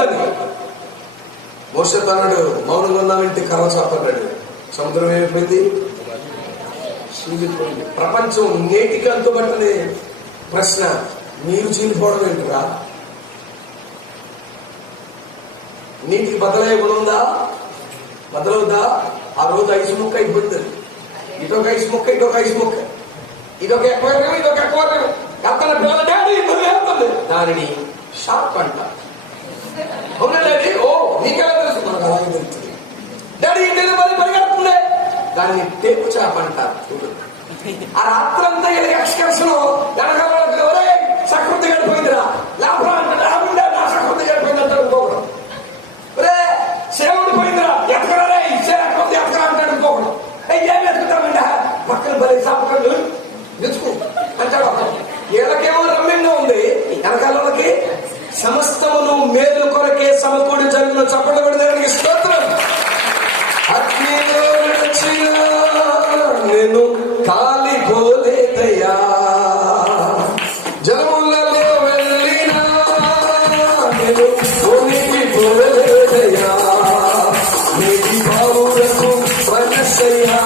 వద్దని. మోషేతో అన్నాడు, మౌనంగా ఉన్నామంటే కర్ర చాపన్నాడు. సముద్రం ఏమైపోయింది? చీలిపోయింది. ప్రపంచం నేటికి అంతుబట్టని ప్రశ్న, నీరు చీలిపోవడం ఏంటిరా? నీటికి బదలయ్యే గుణం ఉందా? బదలవుదా? ఆ రోజు ఐసు ముక్క అయిపోతుంది. ఇదొక ఐసు ముక్క, ఇదొక ఐసు ముక్క, ఇదొక ఎక్కువ, ఇదొక ఎక్కువ. అతని పిల్లల డాడీ వెళ్తుంది, దానిని షార్క్ అంట. అవునా డాడీ? ఓ నీకెలా తెలుసు? మనకు అలాగే తెలుస్తుంది. డాడీ ఇంటి పరిగెడుతుంది, దాన్ని టేపు చేప అంటారు. ఆ రాత్రంతా ఎక్స్కర్షన్ వెనకాల సకృతి గడిపోయిందిరా, లేకపోతే నా సకృతి గడిపోయింది అంటాడు ఇంకొకడు. రే సేవుడు పోయిందిరా, ఎతకరా ఎతకరా అంటాడు ఇంకొకడు. ఏం ఎతుకుతామండి పక్కన బలి సాపకళ్ళు తెచ్చుకో అంటాడు ఒకడు. వీళ్ళకేమో రమ్యంగా ఉంది, వెనకాలకి సమస్తమును మేలు కొరకే సమకూడి జరిగిన చప్పట్లు కూడా దానికి స్తోత్రం. అగ్నిలో నడిచిన నేను కాలిపోలేదయ్యా, జలములలో వెళ్ళినా నేను కొనిపోలేదయ్యా, నీటి బావులకు మనసయ్యా,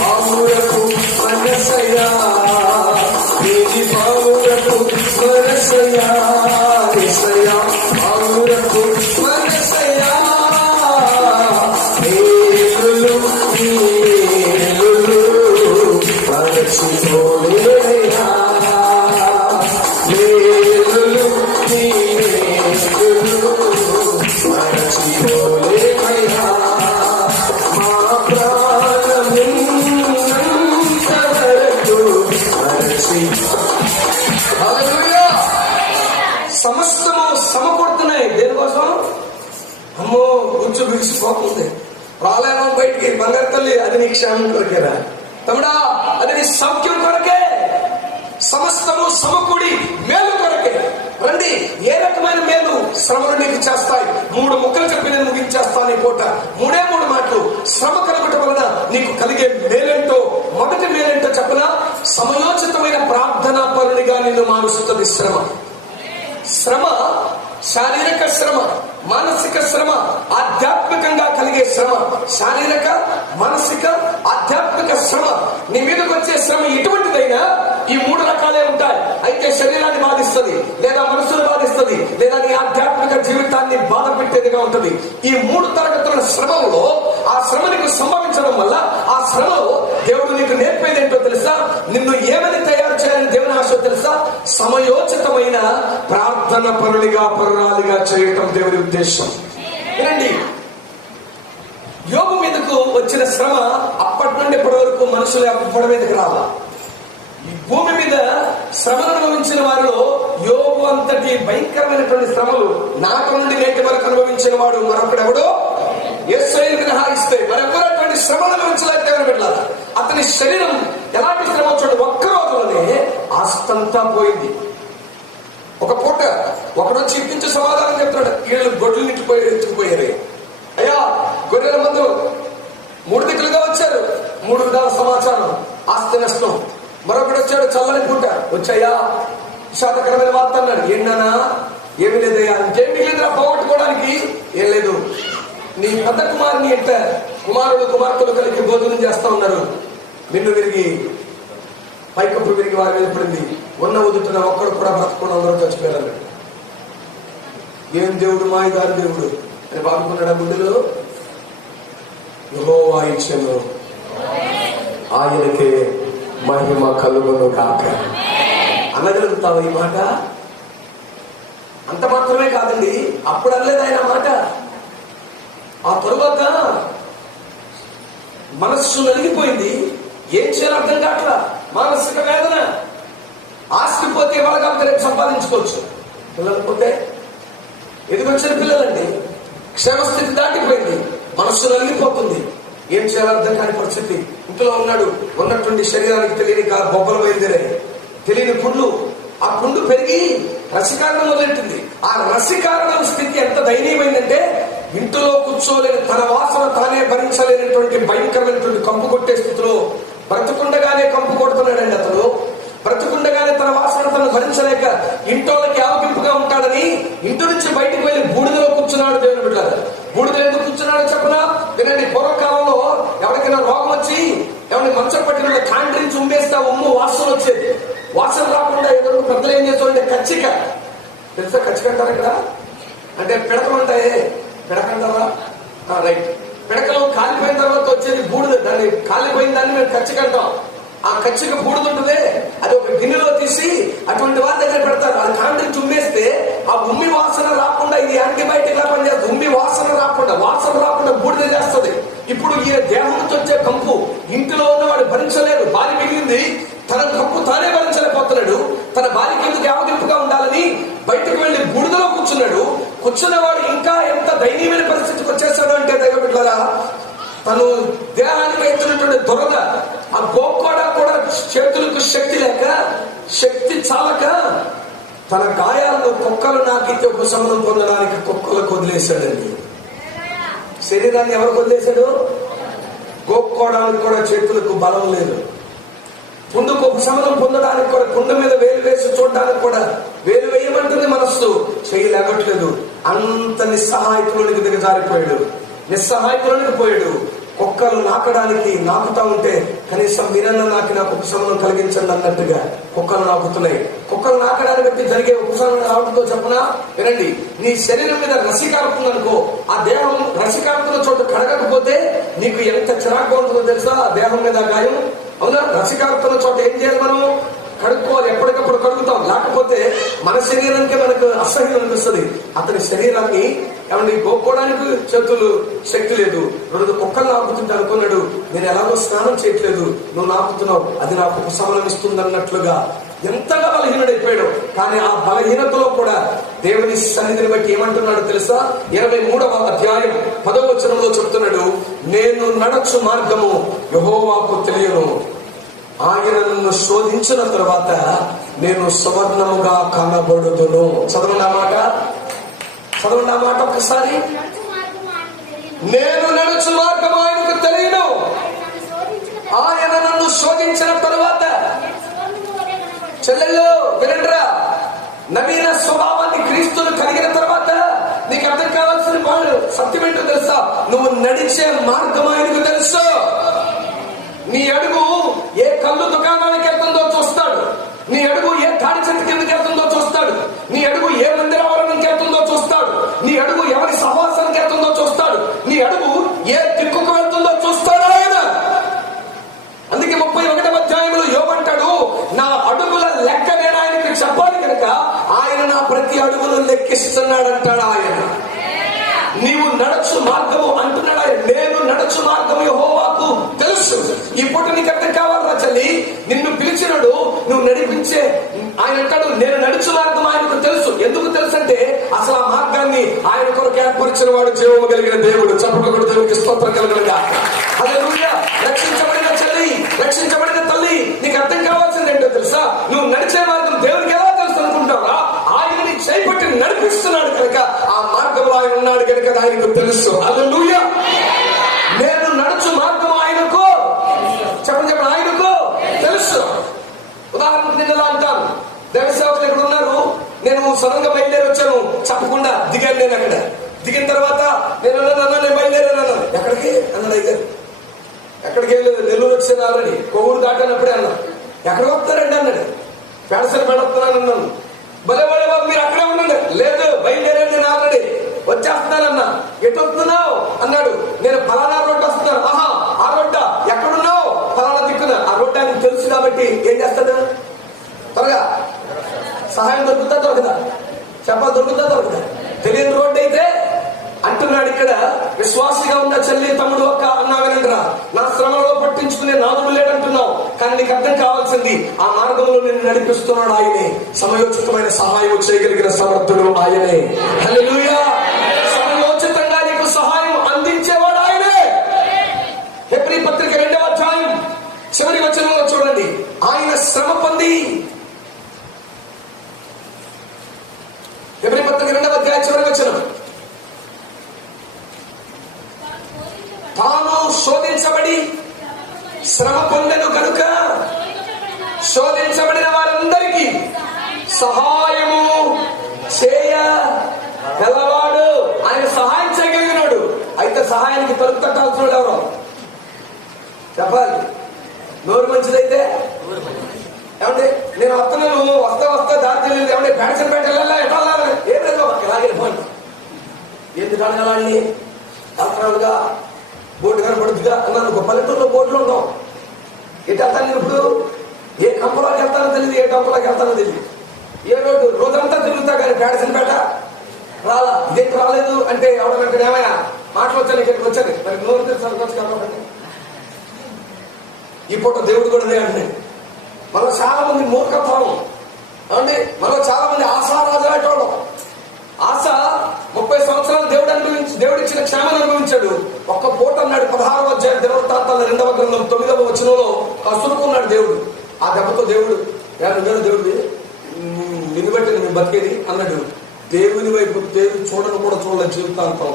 బావులకు మనసయ్యా, నీటి బావులకు మనసయ్యా, బావులకు మనసయ్యా. సమస్తము సమకూడుతున్నాయి. దేనికోసం? అమ్మో కూర్చో బిగిసిపోతుంది, రాలేమో బయటికి. బంగారు తల్లి, అది నీ క్షేమం కొరకేరా తమ్ముడా, అది నీ సౌఖ్యం కొరకే. సమస్తము సమకూడి మేలు కొరకే. రండి, ఏ రకమైన మేలు శ్రమలు నీకు చేస్తాయి? 3 ముక్కలు చెప్పి నేను ముగించేస్తాను ఈ పూట. 3 మాటలు. శ్రమ కలగటం వలన నీకు కలిగే మేలేంటో, మొదటి మేలేంటో చెప్పనా? సమయోచితమైన ప్రార్థనా పరునిగా నిన్ను మారుస్తుంది శ్రమ. శ్రమ శారీరక శ్రమ, మానసిక శ్రమ, ఆధ్యాత్మికంగా కలిగే శ్రమ. శారీరక, మానసిక, ఆధ్యాత్మిక శ్రమ. నీ మీదకి వచ్చే శ్రమ ఎటువంటిదైనా ఈ 3 రకాలే ఉంటాయి. అయితే శరీరాన్ని బాధిస్తుంది, లేదా మనసును బాధిస్తుంది, లేదా నీ ఆధ్యాత్మిక జీవితాన్ని బాధ పెట్టేదిగా ఉంటుంది. ఈ 3 తరగతుల శ్రమలో ఆ శ్రమ నీకు సంభవించడం వల్ల ఆ శ్రమలో దేవుడు నీకు నేర్పేది ఏంటో తెలుసా? నిన్ను ఏమని తయారు చేయాలని దేవుని ఆశ తెలుసా? సమయోచితమైన ప్రార్థన పరునిగా, పరురాలిగా చేయటం దేవుని ఉద్దేశం. వినండి, యోబు మీదకు వచ్చిన శ్రమ అప్పటి నుండి ఇప్పటి వరకు మనుషులు ఎప్పటి మీదకి రాలా. ఈ భూమి మీద శ్రమను అనుభవించిన వారిలో యోబు అంతటి భయంకరమైనటువంటి శ్రమలు నాటి నుండి నేటి వరకు అనుభవించిన వాడు మరొకడెవడో యేసయ్యను మినహాయిస్తే మరెవరూ అటువంటి శ్రమను అనుభవించలేక వెళ్ళాలి. అతని శరీరం ఎలాంటి శ్రమ వచ్చాడు? ఒక్క రోజులోనే ఆస్తంతా పోయింది. ఒక పూట ఒకడొచ్చి ఇప్పించే సమాధానం చెప్తున్నాడు, వీళ్ళు గొడ్లు ఎత్తుకుపోయారు. అయ్యా గొర్రెల మందు 3 దిక్కులుగా వచ్చారు, 3 విధాల సమాచారం, ఆస్తి నష్టం. మరొకడు వచ్చాడు, చల్లని పూట వచ్చాయా విషాదకరమైన వార్త అన్నాడు. ఏంటన్నా? ఏమి లేదయ్యా. ఇంకేమి లేదురా పోగొట్టుకోవడానికి? ఏం లేదు, నీ పెద్ద కుమారుని ఎంత కుమారులు కుమార్తెలు కలిగి భోజనం చేస్తా ఉన్నారు, నిన్ను విరిగి పైకప్పు విరిగి వారి మీద పడింది, ఉన్న వదుతున్న ఒక్కడు కూడా బ్రతకుండా అందరూ చచ్చిపోయారు. ఏం దేవుడు, మాయదారు దేవుడు అని బాగుకున్నాడు. గుండెలో యెహోవా ఇచ్చెను, ఆయనకే మహిమ కలుగును కాక. అనగలుగుతావు ఈ మాట? అంత మాత్రమే కాదండి, అప్పుడు అనలేదు ఆయన మాట. ఆ తరువాత మనస్సు నలిగిపోయింది, ఏం చేయాలో అర్థం కావట్లా. మానసిక వేదన. ఆస్తి పోతే ఇవాళ కాబట్టి రేపు సంపాదించుకోవచ్చు, పిల్లలు పోతే ఎదిగొచ్చిన పిల్లలండి క్షేమస్థితి దాటిపోయింది, మనస్సు నలిగిపోతుంది, ఏం చేయాలో అర్థం కాని పరిస్థితి. ఇంట్లో ఉన్నాడు, ఉన్నటువంటి శరీరానికి తెలియని బొబ్బలు బయలుదేరాయి, తెలియని పుండ్లు. ఆ పుండు పెరిగి రసికారణం మొదలెట్టింది. ఆ రసికారణం స్థితి ఎంత దయనీయమైందంటే ఇంటిలో కూర్చోలేని, తన వాసన తానే భరించలేనటువంటి భయంకరమైనటువంటి కంపు కొట్టే స్థితిలో బ్రతుకుండగానే కంపు కొడుతున్నాడండి అతను. బ్రతుకుండగానే తన వాసన తను భరించలేక ఇంటోళ్ళకి ఆవగింపుగా ఉంటాడని ఇంటి నుంచి బయటకు వెళ్ళి బూడిదలో కూర్చున్నాడు దేవుని బిడ్డలారా. బూడిదలో ఎందుకు కూర్చున్నాడో చెప్పనా వినండి. పూర్వకాలంలో ఎవరికైనా రోగం వచ్చి ఎవరిని మంచం పట్టిన కాంట్రించి ఉమ్మేస్తే ఉమ్ము వాసన వచ్చేది. వాసన రాకుండా ఎదురు పెద్దలు ఏం చేస్తుంటే కచ్చిక తెలుసా? కచ్చిక అంటారు ఇక్కడ అంటే పిడకలు ఉంటాయి. పిడకంటారా? రైట్. పిడకలు కాలిపోయిన తర్వాత వచ్చేది బూడిద. దాన్ని కాలిపోయిన దాన్ని మేము కచ్చిక అంటాం. ఆ కచ్చిక బూడిద ఉంటుంది, అది ఒక గిన్నెలో తీసి అటువంటి వారి దగ్గర పెడతారు. అది కాంట్రించి ఉమ్మేస్తే ఆ ఉమ్మి వాసన రాకుండా, ఇది యాంటీబయాటిక్ లా పనిచేస్తుంది. ఉమ్మి వాసన రాకుండా బూడిద చేస్తుంది. ఇప్పుడు ఈ దేహం నుంచి వచ్చే కంపు ఇంటిలో ఉన్నవాడు భరించలేడు. భార్య మిగిలింది, తన కంపు తానే భరించలేకపోతున్నాడు. తన భార్యకి ఎందుకు యావగింపుగా ఉండాలని బయటకు వెళ్లి బూడిదలో కూర్చున్నాడు. కూర్చున్నవాడు ఇంకా ఎంత దయనీయమైన పరిస్థితికి వచ్చేస్తాడు అంటే దైవ బిడ్డలారా, తను దేహానికి ఎత్తున్నటువంటి దురద, ఆ గోక్కోడా కూడా చేతులకు శక్తి లేక, శక్తి చాలక తన గాయాలను కుక్కలు నాకితే ఉపశమనం పొందడానికి కుక్కలకు వదిలేశాడండి. శరీరాన్ని ఎవరికి వదిలేశాడు? గోక్కోవడానికి కూడా చేతులకు బలం లేదు. పుండుకు ఉపశమనం పొందడానికి కూడా పుండు మీద వేలు వేసి చూడడానికి కూడా వేలు వేయమంటుంది మనస్సు, చేయలేగట్లేదు. అంత నిస్సహాయకులనికి దిగజారిపోయాడు, నిస్సహాయకులనికి పోయాడు. కుక్కలు నాకుతా ఉంటే కనీసం మీరన్నా నాకు ఉపశమనం కలిగించండి అన్నట్టుగా కుక్కలు నాకుతున్నాయి. కుక్కలు నాకడానికి బట్టి జరిగే ఉపశమనం రావడంతో చెప్పనా వినండి. నీ శరీరం మీద రసికారుతుందనుకో, ఆ దేహం రసికారుతున్న చోట కడగకపోతే నీకు ఎంత చిరాకుగా ఉంటుందో తెలుసా? ఆ దేహం మీద గాయం. అవునా? రసికారుతున్న చోట ఏం చేయాలి? మనం కడుక్కోవాలి, ఎప్పటికప్పుడు కడుగుతాం. లేకపోతే మన శరీరానికి మనకు అసహ్యం అనిపిస్తుంది. అతని శరీరాన్ని ఏమండి గోక్కోవడానికి చేతులు శక్తి లేదు. రెండు కుక్కలు నాపుతుంటే అనుకున్నాడు, నేను ఎలాగో స్నానం చేయట్లేదు, నువ్వు నాపుతున్నావు, అది నాకు ఉపశమనం ఇస్తుంది అన్నట్లుగా ఎంతగా బలహీనుడైపోయాడు. కానీ ఆ బలహీనతలో కూడా దేవుని సన్నిధిని బట్టి ఏమంటున్నాడు తెలుసా? 23వ అధ్యాయం 10వ వచనంలో చెప్తున్నాడు, నేను నడచు మార్గము యెహోవాకు తెలియను, ఆయన నన్ను శోధించిన తర్వాత నేను సువర్ణముగా కనబడుదును. చదవండి ఆ మాట ఒక్కసారి. నేను నడుచు మార్గం ఆయనకు తెలియను, ఆయన నన్ను శోధించిన తర్వాత. చెల్లెళ్ళు వినండ్రా, నవీన స్వభావాన్ని క్రీస్తును కలిగిన తర్వాత నీకు అర్థం కావాల్సిన వాళ్ళు సత్యం ఏంటో తెలుసా? నువ్వు నడిచే మార్గం ఆయనకు తెలుసు. నీ అడుగు ఏ కళ్ళు దుకాణానికి వెళ్తుందో చూస్తాడు, నీ అడుగు ఏ తాడి చెట్టు కిందకి వెళ్తుందో చూస్తాడు, నీ అడుగు ఏ మందిరావరణకి వెళ్తుందో చూస్తాడు, నీ అడుగు ఎవరి సహవాసానికి వెళ్తుందో చూస్తాడు, నీ అడుగు ఏ దిక్కుకు వెళ్తుందో చూస్తాడు ఆయన. అందుకే 31వ అధ్యాయంలో యోబంటాడు, నా అడుగుల లెక్క నేను ఆయనకి చెప్పాలి కనుక ఆయన నా ప్రతి అడుగును లెక్కిస్తున్నాడంటాడు ఆయన. నీవు నడచు మార్గము అంటున్నాడు ఆయన. నేను నడచు మార్గము యెహోవాకు తెలుసు. ఇప్పుడు నీకు అర్థం కావాలరా చెల్లి, నిన్ను పిలిచినాడు, నువ్వు నడిపించే ఆయన అంటాడు, నేను నడుచు మార్గం ఆయనకు తెలుసు. ఎందుకు తెలుసు అంటే అసలు ఆ మార్గాన్ని ఆయన కొరకు ఏర్పరిచిన వాడు జీవము కలిగిన దేవుడు. చప్పట్లు దేవుడికి స్తోత్రం కలుగునుగా. హల్లెలూయా. రక్షించబడిన చెల్లి, రక్షించబడిన తల్లి, నీకు అర్థం కావాల్సింది ఏంటో తెలుసా? నువ్వు నడిచే మార్గం దేవుడికి ఎలా తెలుసు అనుకుంటావా? ఆయన నీ చేపట్టి నడిపిస్తున్నాడు కనుక, ఆ మార్గంలో ఆయన ఉన్నాడు కనుక ఆయనకు తెలుసు. హల్లెలూయా. నేను నడుచు మార్గం ఆయనకు చెప్పండి, ఆయనకు తెలుసు. ఉదాహరణకు నేను ఎలా అంటాను, దేవ సేవకులు ఎక్కడ ఉన్నారు, నేను సడన్గా బయలుదేరి వచ్చాను, చెప్పకుండా దిగాను. నేను అక్కడ దిగిన తర్వాత నేను బయలుదేరాను. ఎక్కడికి అన్నాడు అయ్యారు. ఎక్కడికి వెళ్ళలేదు, నెల్లూరు వచ్చాను ఆల్రెడీ, కొవ్వూరు దాటానప్పుడే అన్నా. ఎక్కడికి వస్తారండి అన్నాడు. పేడసరి పెడుతున్నాను అన్నాను. భలే బాబు మీరు అక్కడే ఉండండి. లేదు బయలుదేరాను నేను ఆల్రెడీ, వచ్చేస్తున్నానన్నా. ఎటు వస్తున్నావు అన్నాడు. నేను ఫలానా రోడ్డు వస్తున్నాను. ఆహా ఆ రోడ్డా, ఎక్కడున్నావు? ఫలానా దిక్కున. ఆ రోడ్డు ఆయనకు తెలుసు కాబట్టి ఏం చేస్తాడు? త్వరగా సహాయం దొరకదా? చెప్పాలి, దొరకదా? తెలియని రోడ్డు అయితే అంటున్నాడు ఇక్కడ, విశ్వాసిగా ఉన్న చెల్లి తమ్ముడు ఒక్క అన్నా వినండిరా, నా శ్రమలో పట్టించుకునే నాదుడు లేడంటున్నావు, కానీ నీకు అర్థం కావాల్సింది ఆ మార్గంలో నిన్ను నడిపిస్తున్నాడు ఆయనే. సమయోచితమైన సహాయం చేయగలిగిన సమర్థుడు ఆయనే. హల్లెలూయా. సమయోచితంగా నీకు సహాయం అందించేవాడు ఆయనే. హెబ్రీ పత్రిక 2వ అధ్యాయం చివరి వచనంలో చూడండి, ఆయన శ్రమ పొంది. హెబ్రీ పత్రిక 2వ అధ్యాయం చివరి వచనం, తాను శోధించబడి శ్రమ పొందెను కనుక శోధించబడిన వారందరికీ సహాయము చేయగలవాడు. ఆయన సహాయం చేయగలిగినాడు. అయితే సహాయానికి తలుపు తట్టాల్సిన ఎవరు చెప్పాలి? నోరు మంచిదైతే ఏమంటే నేను వస్తా దారి తెలియదు. ఏమంటే బ్యాట్సన్ బ్యాట్ వెళ్ళాలా ఎట్లా ఏం లేదు ఇలాగే పోండి. ఎందుకు అడగాలని అవసరాలుగా బోర్డు కనపడుతుందిగా అన్నాను. ఒక పల్లెటూరులో బోర్డులు ఉంటాం. ఎటు వెళ్తాను నేను ఇప్పుడు? ఏ కంపలోకి వెళ్తానో తెలియదు, ఏ కంపలోకి వెళ్తానో తెలియదు. ఏ రోడ్డు రోజంతా తిరుగుతా కానీ బ్యాట్సన్ బ్యాట రాలా. ఇదేంటి రాలేదు అంటే ఎవడమంటే ఏమైనా మాట్లాడొచ్చాను ఇక్కడికి వచ్చాను. మరి నోరు తెలుసు కాబట్టి ఈ పూట దేవుడు కూడా అదే అంటే మనలో చాలా మంది మూర్ఖత్వం అండి. మనలో చాలా మంది ఆశారాజు అనేటోళ్ళం. ఆశ 30 సంవత్సరాలు దేవుడు ఇచ్చిన క్షేమాన్ని అనుభవించాడు. ఒక్క పూట అన్నాడు 16వ అధ్యాయం దినవృత్తాంతాల 2వ గ్రంథం 9వ వచనంలో కసురుకున్నాడు దేవుడు. ఆ దెబ్బతో దేవుడు దేవుడు నిన్ను బట్టి నేను బతికేది అన్నాడు. దేవుని వైపు దేవుడు చూడను కూడా చూడలేదు జీవితాంతం.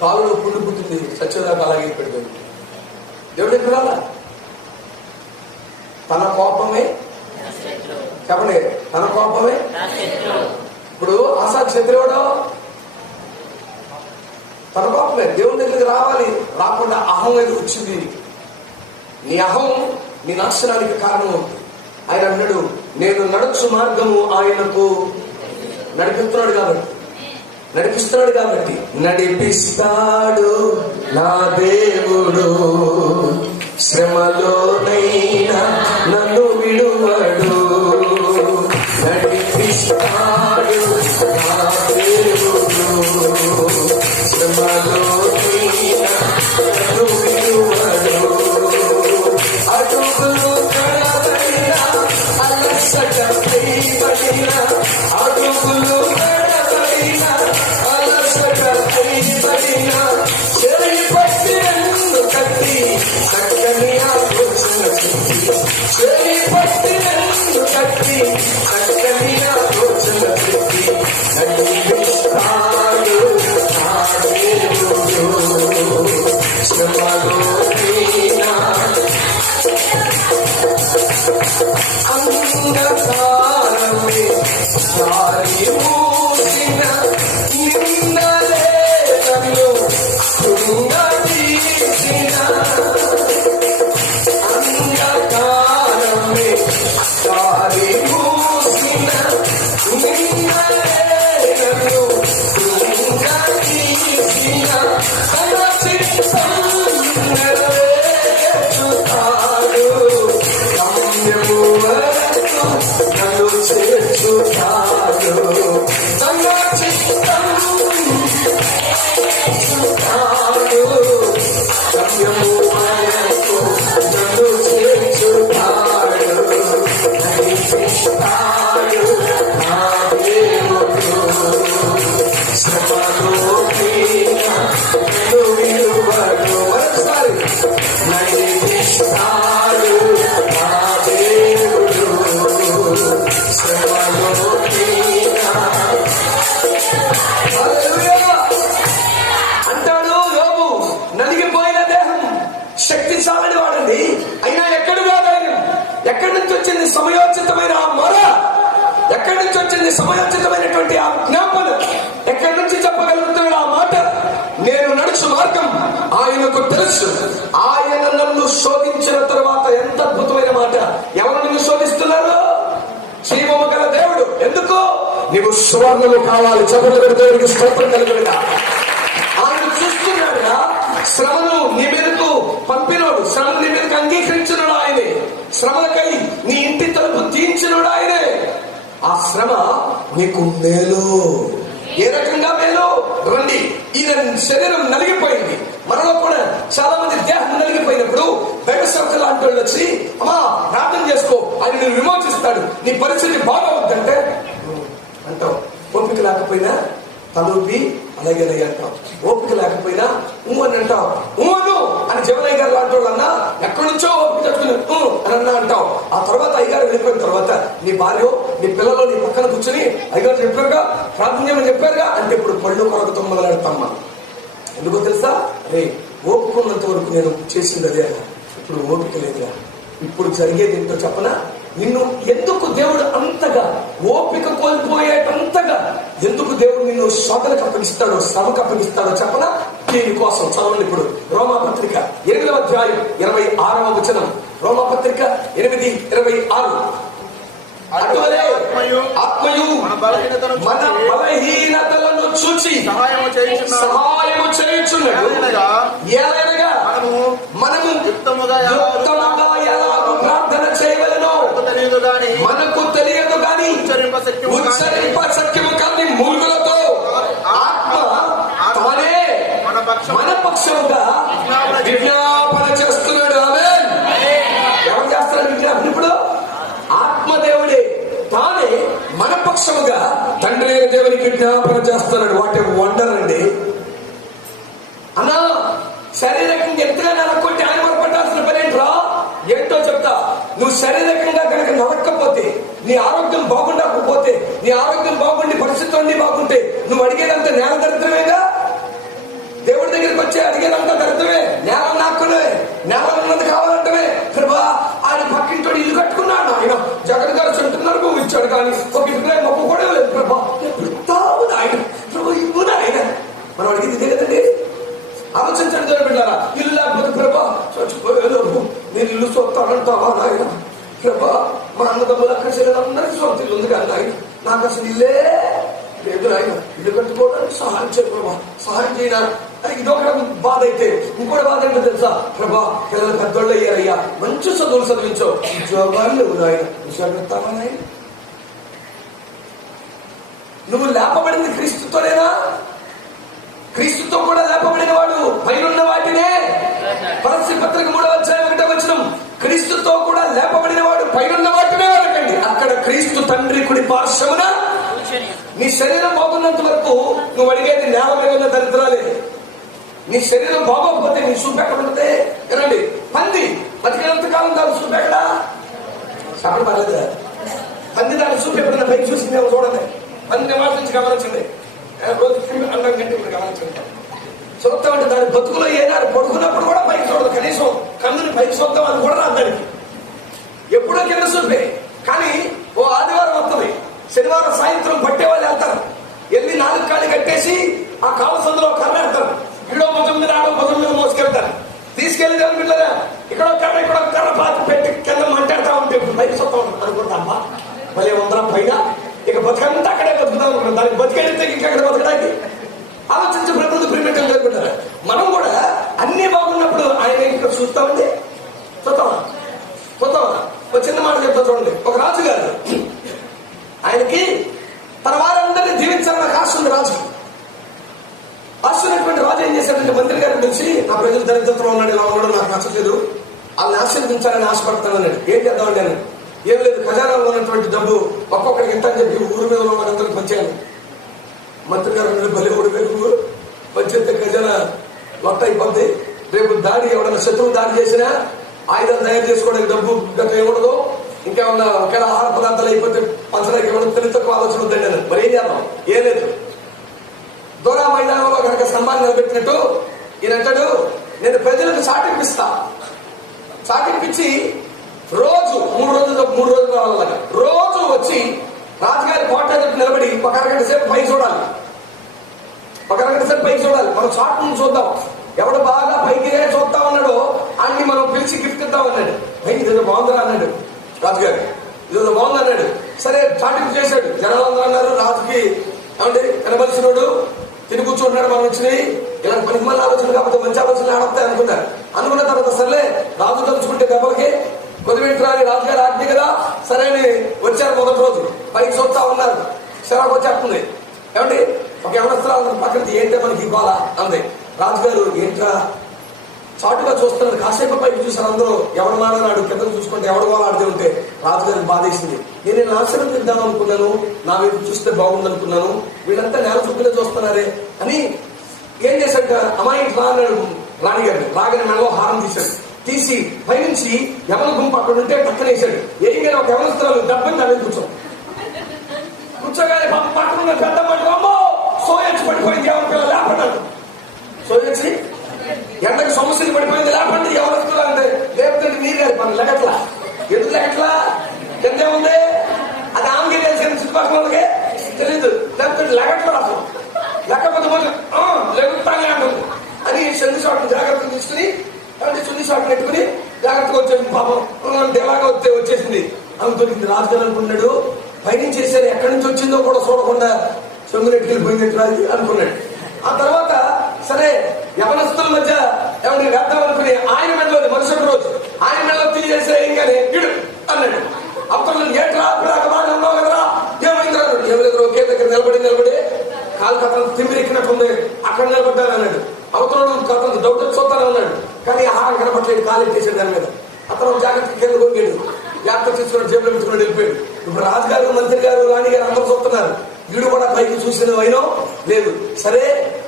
కాలులో పుండు పుట్టింది, సత్యదాకా అలాగే పెడిపోయింది. దేవుడు ఎక్కడ తన కోపమే చెప్పండి, తన కోపమే. ఇప్పుడు ఆశా క్షత్రియుడు తన కోపమే దేవుని దగ్గరికి రావాలి. రాకుండా అహం అనేది వచ్చింది. నీ అహం నీ నాశనానికి కారణం. ఆయన అన్నాడు నేను నడుచు మార్గము ఆయనకు నడిపిస్తున్నాడు కాబట్టి నడిపిస్తాడు నా దేవుడు, శ్రమలోనైనా నన్ను విడువడు. నడిపిస్తాడు నా దేవుడు, శ్రమలోనైనా నన్ను విడువడు. అడుగులు కడబడినా అలసటపై పడినా, అడుగులు కడబడినా అలసటపై పడినా, చెయ్యి పట్టి నన్ను కట్టి చక్కని ఆలోచన చెప్పి, చెయ్యి పట్టి నన్ను కట్టి చక్కని ఆలోచన చెప్పి నడిపిస్తాడు నా దేవుడు, శ్రమలోనైనా అంగకారమే సారి మూసిన నిన్నలే నన్ను కృంగదీసిన, అంగకారమే సారి మూసిన నిన్నలే నన్ను కృంగదీసిన, తన చిత్తం నెరవేర్చుతాడు, గమ్యము వరకు నన్ను చేర్చుతాడు, తన చిత్తం నెరవేర్చుతాడు, గమ్యము వరకు నన్ను చేర్చుతాడు. నడిపిస్తాడు నా దేవుడు, శ్రమలోనైనా నన్ను విడువడు. మరొకసారి నడిపిస్తాడు నా దేవుడు, శ్రమలోనైనా. హల్లెలూయా అంటాడు యోబు. నలిగిపోయిన దేహం శక్తి చాలని వాడండి, అయినా ఎక్కడు కాదు ఆయన. ఎక్కడి నుంచి వచ్చింది సమయోచితమైన ఆ మొర? ఎక్కడి నుంచి వచ్చింది సమయోచితమైనటువంటి ఆ జ్ఞాపన? ఎక్కడి నుంచి చెప్పగలుగుతున్నాడు ఆ మాట? నేను నడుచు మార్గం ఆయనకు తెలుసు, ఆయన నన్ను శోధించిన తరువాత. ఎంత అద్భుతమైన మాట! ఎవరు నిన్ను శోధిస్తున్నారు? జీవము గల దేవుడు. ఎందుకు? నీవు సువర్ణము కావాలి. చెప్పగల దేవుడికి స్తోత్రం కలుగునుగా. ఆయన చూస్తున్నాడుగా. శ్రమను నీ మీదకు పంపినోడు, శ్రమను నీ మీదకు అంగీకరించినోడు ఆయనే. శ్రమలకై నీ ఇంటి తలుపు తీయించినోడు ఆయనే. ఆ శ్రమ నీకు మేలు. ఏ రకంగా మేలు? రండి, ఈయన శరీరం నలిగిపోయింది. మనలో కూడా చాలా మంది దేహం నలిగిపోయినప్పుడు దైవ సేవకులు లాంటి వాళ్ళు వచ్చి అమ్మా ప్రార్థన చేసుకో, ఆయన నేను విమోచిస్తాడు, నీ పరిస్థితి బాగవుద్దంటే అంటావు. ఓపిక లేకపోయినా తలూపి అలాగే అంటావు. ఓపిక లేకపోయినా అని అంటావు. అని జీవనయ్య గారు లాంటి వాళ్ళు అన్నా ఎక్కడి నుంచో ఓపిక చెప్పుకుని అని అన్నా అంటావు. ఆ తర్వాత అయ్యగారు వెళ్ళిపోయిన తర్వాత నీ భార్య నీ పిల్లలు నీ పక్కన కూర్చొని అయ్యగారు చెప్పారుగా, ప్రార్థన చేయమని చెప్పారుగా అంటే ఇప్పుడు పళ్ళు కొరకతో మొదలెడతామ్మా. ఎందుకో తెలుసా? అరే ఓపిక ఉన్నంత వరకు నేను చేసింది అదే, ఇప్పుడు ఓపిక లేదుగా. ఇప్పుడు జరిగేది ఏంటో చెప్పనా? నిన్ను ఎందుకు దేవుడు అంతగా ఓపిక కోల్పోయేటంతగా ఎందుకు దేవుడు నిన్ను శోధనకు అప్పగిస్తాడో, శ్రమకు అప్పగిస్తాడో చెప్పనా? దీనికోసం చదవండి ఇప్పుడు రోమాపత్రిక 8వ అధ్యాయం 26వ వచనం. రోమాపత్రిక 8:26. అటువలే ఆత్మయు మన బలహీనతలను చూచి సహాయము చేయుచున్నాడు. ఏలైనగా మనము యుక్తముగా ఎలాగూ ప్రార్థన చేయవలెనో మనకు తెలియదు గాని ఉచ్చరింప శక్యము కాని మూలుగులతో ఆత్మ తానే మన పక్షముగా విజ్ఞాపన చేస్తున్నాడు. ఆమేన్. ఎవరు చేస్తున్నాడు విజ్ఞాపన? ఇప్పుడు ఆత్మదేవుడే తానే మన పక్షముగా తండ్రి అయిన దేవునికి విజ్ఞాపన చేస్తున్నాడు. వాటి వండర్ అండి. అన్నా శారీరకంగా ఎంతగా నరక్కొట్టి ఆయన పట్టాల్సిన పని ఏంట్రా? ఏంటో చెప్తా. నువ్వు శారీరకంగా కనుక నరక్కపోతే, నీ ఆరోగ్యం బాగుండకపోతే, నీ ఆరోగ్యం బాగుండి పరిస్థితులన్నీ బాగుంటే నువ్వు అడిగేదంతా నేల దరిద్రమేగా. దేవుడి దగ్గరికి వచ్చి అడిగేదంతా దరిద్రమే. నేల నాకునే, నేల ఉన్నది కావాలంటే ప్రభా ఆయన పక్కింటోడు ఇల్లు కట్టుకున్నాడు, ఆయన జగన్ గారు చెంటున్నారు భూమి ఇచ్చాడు, కానీ ఒక ఇల్లు మొక్క కూడా లేదు ప్రభా. ఎప్పుడూ ఆయన ప్రభు ఇవ్వను ఆయన. మనం అడిగింది ఇదే కదండి. ఆలోచించండి బిడ్డారా. ఇల్లు లేకపోతే ప్రభా చచ్చిపోయేలోపు నేను ఇల్లు చూస్తానంటావా నాయన? ప్రభా మా అన్నదమ్ములు అక్కడ అందరికీ సొంత ఇల్లు ఉంది కానీ ఆయన నాకు అసలు ఇల్లే లేదు. ఆయన ఇల్లు కట్టుకోవడానికి సహాయం చేయ ప్రభా, సహాయం చేయనా? ఇదొక బాధ అయితే ఇంకోటి బాధ ఏంటో తెలుసా? ప్రభా పిల్లలు పెద్దోళ్ళు అయ్యారయ్యా, మంచి చదువులు చదివించో, ఉద్యోగాలు లేవు ఆయన, విషయాలు ఆయన. నువ్వు లేపబడింది క్రీస్తుతోనేనా? క్రీస్తుతో కూడా లేపబడిన వాడు పైనున్న వాటినే. పరస్య పత్రిక 3వ అధ్యాయం 1వ వచనం. క్రీస్తుతో కూడా లేపబడిన వాడు పైనున్న వాటినే వరకండి. అక్కడ క్రీస్తు తండ్రి కుడి పార్శ్వమున. నీ శరీరం బాగున్నంత వరకు నువ్వు అడిగేది నేల మీద ఉన్న దరిద్రాలే. నీ శరీరం బాగోకపోతే నీ చూపు ఎక్కడ ఉంటుంది? ఏనండి, పంది బతికినంత కాలం దాని చూపు ఎక్కడా? అక్కడ పర్లేదు. పంది దాని చూపు ఎప్పుడైనా పైకి చూసిందేమో చూడండి. పంది నివాసించి గమనించండి. రోజు అన్నం గంటే ఇప్పుడు గమనించండి. చూస్తా ఉంటే దాని బతుకులో ఏనాడు పడుకున్నప్పుడు కూడా పైకి చూడదు. కనీసం కన్నుని పైకి చూద్దాం అని కూడా రాదు దానికి. ఎప్పుడో కింద చూపే. కానీ ఓ ఆదివారం వస్తుంది, శనివారం సాయంత్రం పట్టే వాళ్ళు వెళ్తారు. వెళ్ళి 4 కాళ్ళు కట్టేసి ఆ కాలు సందులో కర్ర వెళ్తారు. ఈడో భుజం మీద ఆడో భుజం మీద మోసుకెళ్తారు. తీసుకెళ్ళి పిల్లరా ఇక్కడో కర్ర పాతి పెట్టి కింద మంటాడుతూ ఉంటే పైకి చూస్తా ఉంటాం అనుకుంటా. అమ్మా మళ్ళీ ఉందరా పైన ఇక బతుకంతా అక్కడే బతుకుతాం అనుకుంటాం. దానికి బతికెళ్తే ఇంకక్కడ బతకడానికి ఆలోచించి ప్రకృతి ప్రిమిటం జరుగుతారు. మనం కూడా అన్ని బాగున్నప్పుడు ఆయన ఇక్కడ చూస్తామండి. చూద్దామా? ఒక చిన్న మాట చెప్తా చూడండి. ఒక రాజు గారు, ఆయనకి తన వారందరినీ జీవించాలని నాకు ఆశ ఉంది. రాజు ఆశనటువంటి రాజు ఏం చేశాడంటే మంత్రి గారిని పిలిచి, నా ప్రజలు దరిద్రతలో ఉన్నాడు, ఇలా ఉన్నాడు, నాకు నచ్చలేదు, వాళ్ళని ఆశీర్వదించాలని ఆశపడతాను అన్నాడు. ఏం చేద్దామండి అన్నాడు. ఏం లేదు, ఖజానాలో ఉన్నటువంటి డబ్బు ఒక్కొక్కడికి ఇంత అని చెప్పి ఊరి మీద ఉన్న వారందరికి పంచాను. మంత్రి గారు భలే ఊడిపోయి పంచేస్తే ఖజానా లొట్ట అయిపోద్ది. రేపు దాడి ఎవడన్నా శత్రువు దాడి చేసినా ఆయుధాలు తయారు చేసుకోవడానికి డబ్బు గత ఏముండదు. ఇంకేమన్నా ఒకవేళ ఆహార పదార్థాలు అయిపోతే పంచడానికి ఏమన్నా తెలివి తక్కువ ఆలోచన వద్దండి అని. మరి ఏం చేద్దాం? ఏం లేదు. దూరా మైదానంలో కనుక స్తంభాన్ని నిలబెట్టినట్టు ఈయన అంటాడు, నేను ప్రజలకు చాటింపిస్తా. చాటింపించి రోజు 3 రోజులు రావాలగా రోజు వచ్చి రాజుగారి కోట నిలబడి ఒక అరగంట సేపు పైకి చూడాలి. మనం చాట్ నుంచి చూద్దాం. ఎవడు బాగా పైకి చూద్దాం అన్నాడో అన్ని మనం పిలిచి గిఫ్ట్ ఇద్దాం అన్నాడు. పైకి ఇదేదో బాగుందా అన్నాడు రాజుగారు. ఇదేదో బాగుంది అన్నాడు. సరే చాటింపు చేశాడు. జనాలందరూ అన్నారు, రాజుకి ఏమంటే కనబలిసినోడు తిని కూర్చుంటున్నాడు, మనం వచ్చినాయి ఇలాంటి పనికిమాల ఆలోచన కాకపోతే మంచి ఆలోచనలు ఆడతాయి అనుకున్నారు. అనుకున్న తర్వాత సర్లే రాజు తలుచుకుంటే దెబ్బలకి కొద్దిగా రాజుగారు ఆజ్ఞ కదా సరే అని వచ్చారు. మొదటి రోజు పైకి చూస్తా ఉన్నారు. సెలవుకి వచ్చేస్తుంది. ఏమండి ఒక ఎవరస్తున్నారు పక్కన, ఏంటో మనకి ఇవ్వాలా అంది. రాజుగారు ఏంట్రా చాటుగా చూస్తున్నారు. కాసేపు పైకి చూసారు. అందరూ ఎవడు మాడన్నాడు, కింద చూసుకుంటే ఎవడు ఆడితే ఉంటే రాజుగారికి బాధేసింది. నేను నాశనం తిద్దాం అనుకున్నాను, నా వైపు చూస్తే బాగుందనుకున్నాను, వీళ్ళంతా నేల చూపునే చూస్తున్నారే అని ఏం చేశాక అమ్మాయి ఇట్లా అన్నాడు రాణిగారిని. రాగానే మెడలో హారం తీసి పైనుంచి ఎవరి గుంపు అక్కడ ఉంటే పక్కన వేసాడు. ఏరిగానే ఒక ఎవరిస్తున్నారు డబ్బని నా మీద కూర్చోగానే పక్కన పెద్ద అమ్మో సోయొచ్చి పడిపోయింది, ఎవరి పిల్లలు లేపడ్డాడు. సోయొచ్చి ఎండకు సమస్యలు పడిపోయింది, లేపండి ఎవరిస్తున్నారు అంటే లేపుతండి నీరు గారి మనకి లెగట్లా. ఎందుకు లెగట్లా? కిందే ఉంది. అది ఆమెకి తెలిసిన చుట్టుపక్కల వాళ్ళకి తెలీదు. లేకపోతే లెగట్లా అసలు. లేకపోతే లెగుతానే అంటుంది అని చెంది షాట్ని జాగ్రత్తగా తీసుకుని చున్ని షాట్ పెట్టుకుని జాగ్రత్తగా వచ్చేసింది. పాపం డేలాగా వచ్చేసింది. ఆమె దొరికింది. రాజుగారు అనుకున్నాడు పైనుంచి చేశారు, ఎక్కడి నుంచి వచ్చిందో కూడా చూడకుండా చెంగునెట్టుకు వెళ్ళిపోయినట్టు రాజు అనుకున్నాడు. ఆ తర్వాత సరే యవనస్తుల మధ్య ఎవరిని వేద్దాం అనుకుని ఆయన మెడలో మరుసటి రోజు ఆయన మెడలో తెలియజేసే ఇంకానే ఇడు అన్నాడు. అప్పుడు ఏట్రా బాగా ఉన్నావు కదరా, ఏమైందిరా? ఏం లేదు, ఒకే దగ్గర నిలబడి కాలు కథలు తిమ్మిరెక్కినట్టుంది, అక్కడ నిలబడ్డాను అన్నాడు. అవతల కథలు డౌట్ చూస్తానే ఉన్నాడు, కానీ ఆహారం కనపట్లేదు. కాలు ఎట్టేసాడు దాని మీద. అతను జాగ్రత్త కింద కొరిగాడు, జాగ్రత్త తీసుకున్నాడు, జేబులో పెట్టుకుని వెళ్ళిపోయాడు. ఇప్పుడు రాజుగారు, మంత్రి గారు, రాణి గారు అందరూ చూస్తున్నారు. వీడు కూడా పైకి చూసిన వైనో లేదు. సరే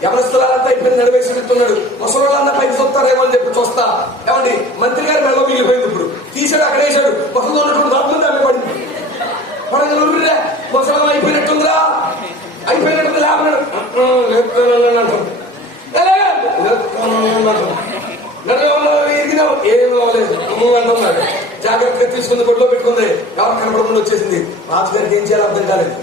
యవనస్తులంతా అయిపోయింది, నడివేసి పెడుతున్నాడు. ముసలిళ్ళంతా పైకి చూస్తారేమో అని చెప్పి చూస్తా ఏమండి మంత్రి గారు మెడలో మిగిలిపోయింది. ఇప్పుడు తీసాడు, అక్కడ వేసాడు. ముసలి ఉన్నటువంటి దాంట్లో దాన్ని పడింది. పడగలుగురే ముసలం అయిపోయినట్టుందిరా, అయిపోయినట్టుంది లేపనాడు అంటుంది. ఎదిగినావు ఏం అవ్వలేదు అంటున్నాడు. జాగ్రత్తగా తీసుకుంది, గొడ్లో పెట్టుకుంది. ఎవరు కనపడకుండా వచ్చేసింది. రాజుగారికి ఏం చేయాలో అర్థం కాలేదు.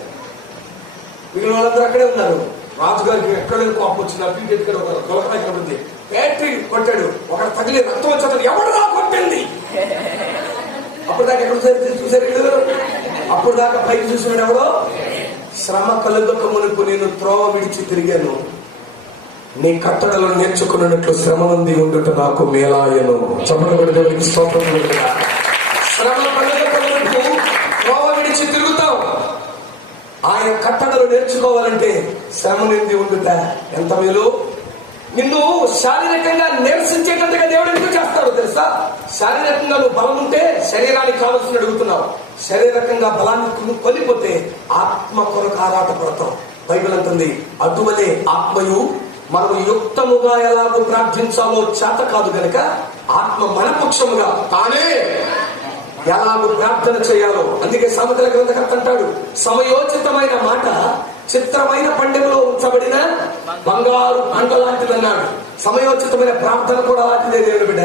మిగిలిన వాళ్ళందరూ అక్కడే ఉన్నారు. రాజుగారికి ఎక్కడ కోపం వచ్చింది. అప్పటికి ఒక తొలకరాయి కనబడింది. బ్యాటరీ కొట్టాడు, ఒకటి తగిలి రక్తం వచ్చేది. ఎవరు రా కొట్టింది? అప్పుడు దాకా ఎక్కడ చూసారు? అప్పుడు దాకా పైకి చూసినాడు ఎవడో. శ్రమ కలుదొక్క మునుపు నేను త్రోవ విడిచి తిరిగాను, నీ కట్టడలు నేర్చుకున్నట్లు శ్రమ నుండి ఉండుట నాకు మేలాయను. చెప్పబడి దేవుడికి స్తోత్రం. శ్రమ కలుదొక్క మునుపు త్రోవ విడిచి తిరుగుతాం. ఆయన కట్టడలు నేర్చుకోవాలంటే శ్రమ నుండి ఉండుట ఎంత మేలు. నిన్ను శారీరకంగా నిరసించేటట్టుగా దేవుడు ఎందుకు చేస్తాడు తెలుసా? శారీరకంగా నువ్వు బలం ఉంటే శరీరానికి కావాల్సిన అడుగుతున్నావు. శారీరకంగా బలాన్ని కొలిపోతే ఆత్మ కొరకు ఆరాటపడతాం. బైబిల్ అంటుంది, అటువలే ఆత్మయు మనము యుక్తముగా ఎలాగో ప్రార్థించాలో చేత కాదు గనక ఆత్మ మనపక్షముగా తానే ఎలాగో ప్రార్థన చేయాలో. అందుకే సామెతల గ్రంథకర్త అంటాడు, సమయోచితమైన మాట చిత్రమైన పండెంలో ఉంచబడిన బంగారు పంట లాంటిది అన్నాడు. సమయోచితమైన ప్రార్థన కూడా అలాంటిదే దేవుని బిడ్డ.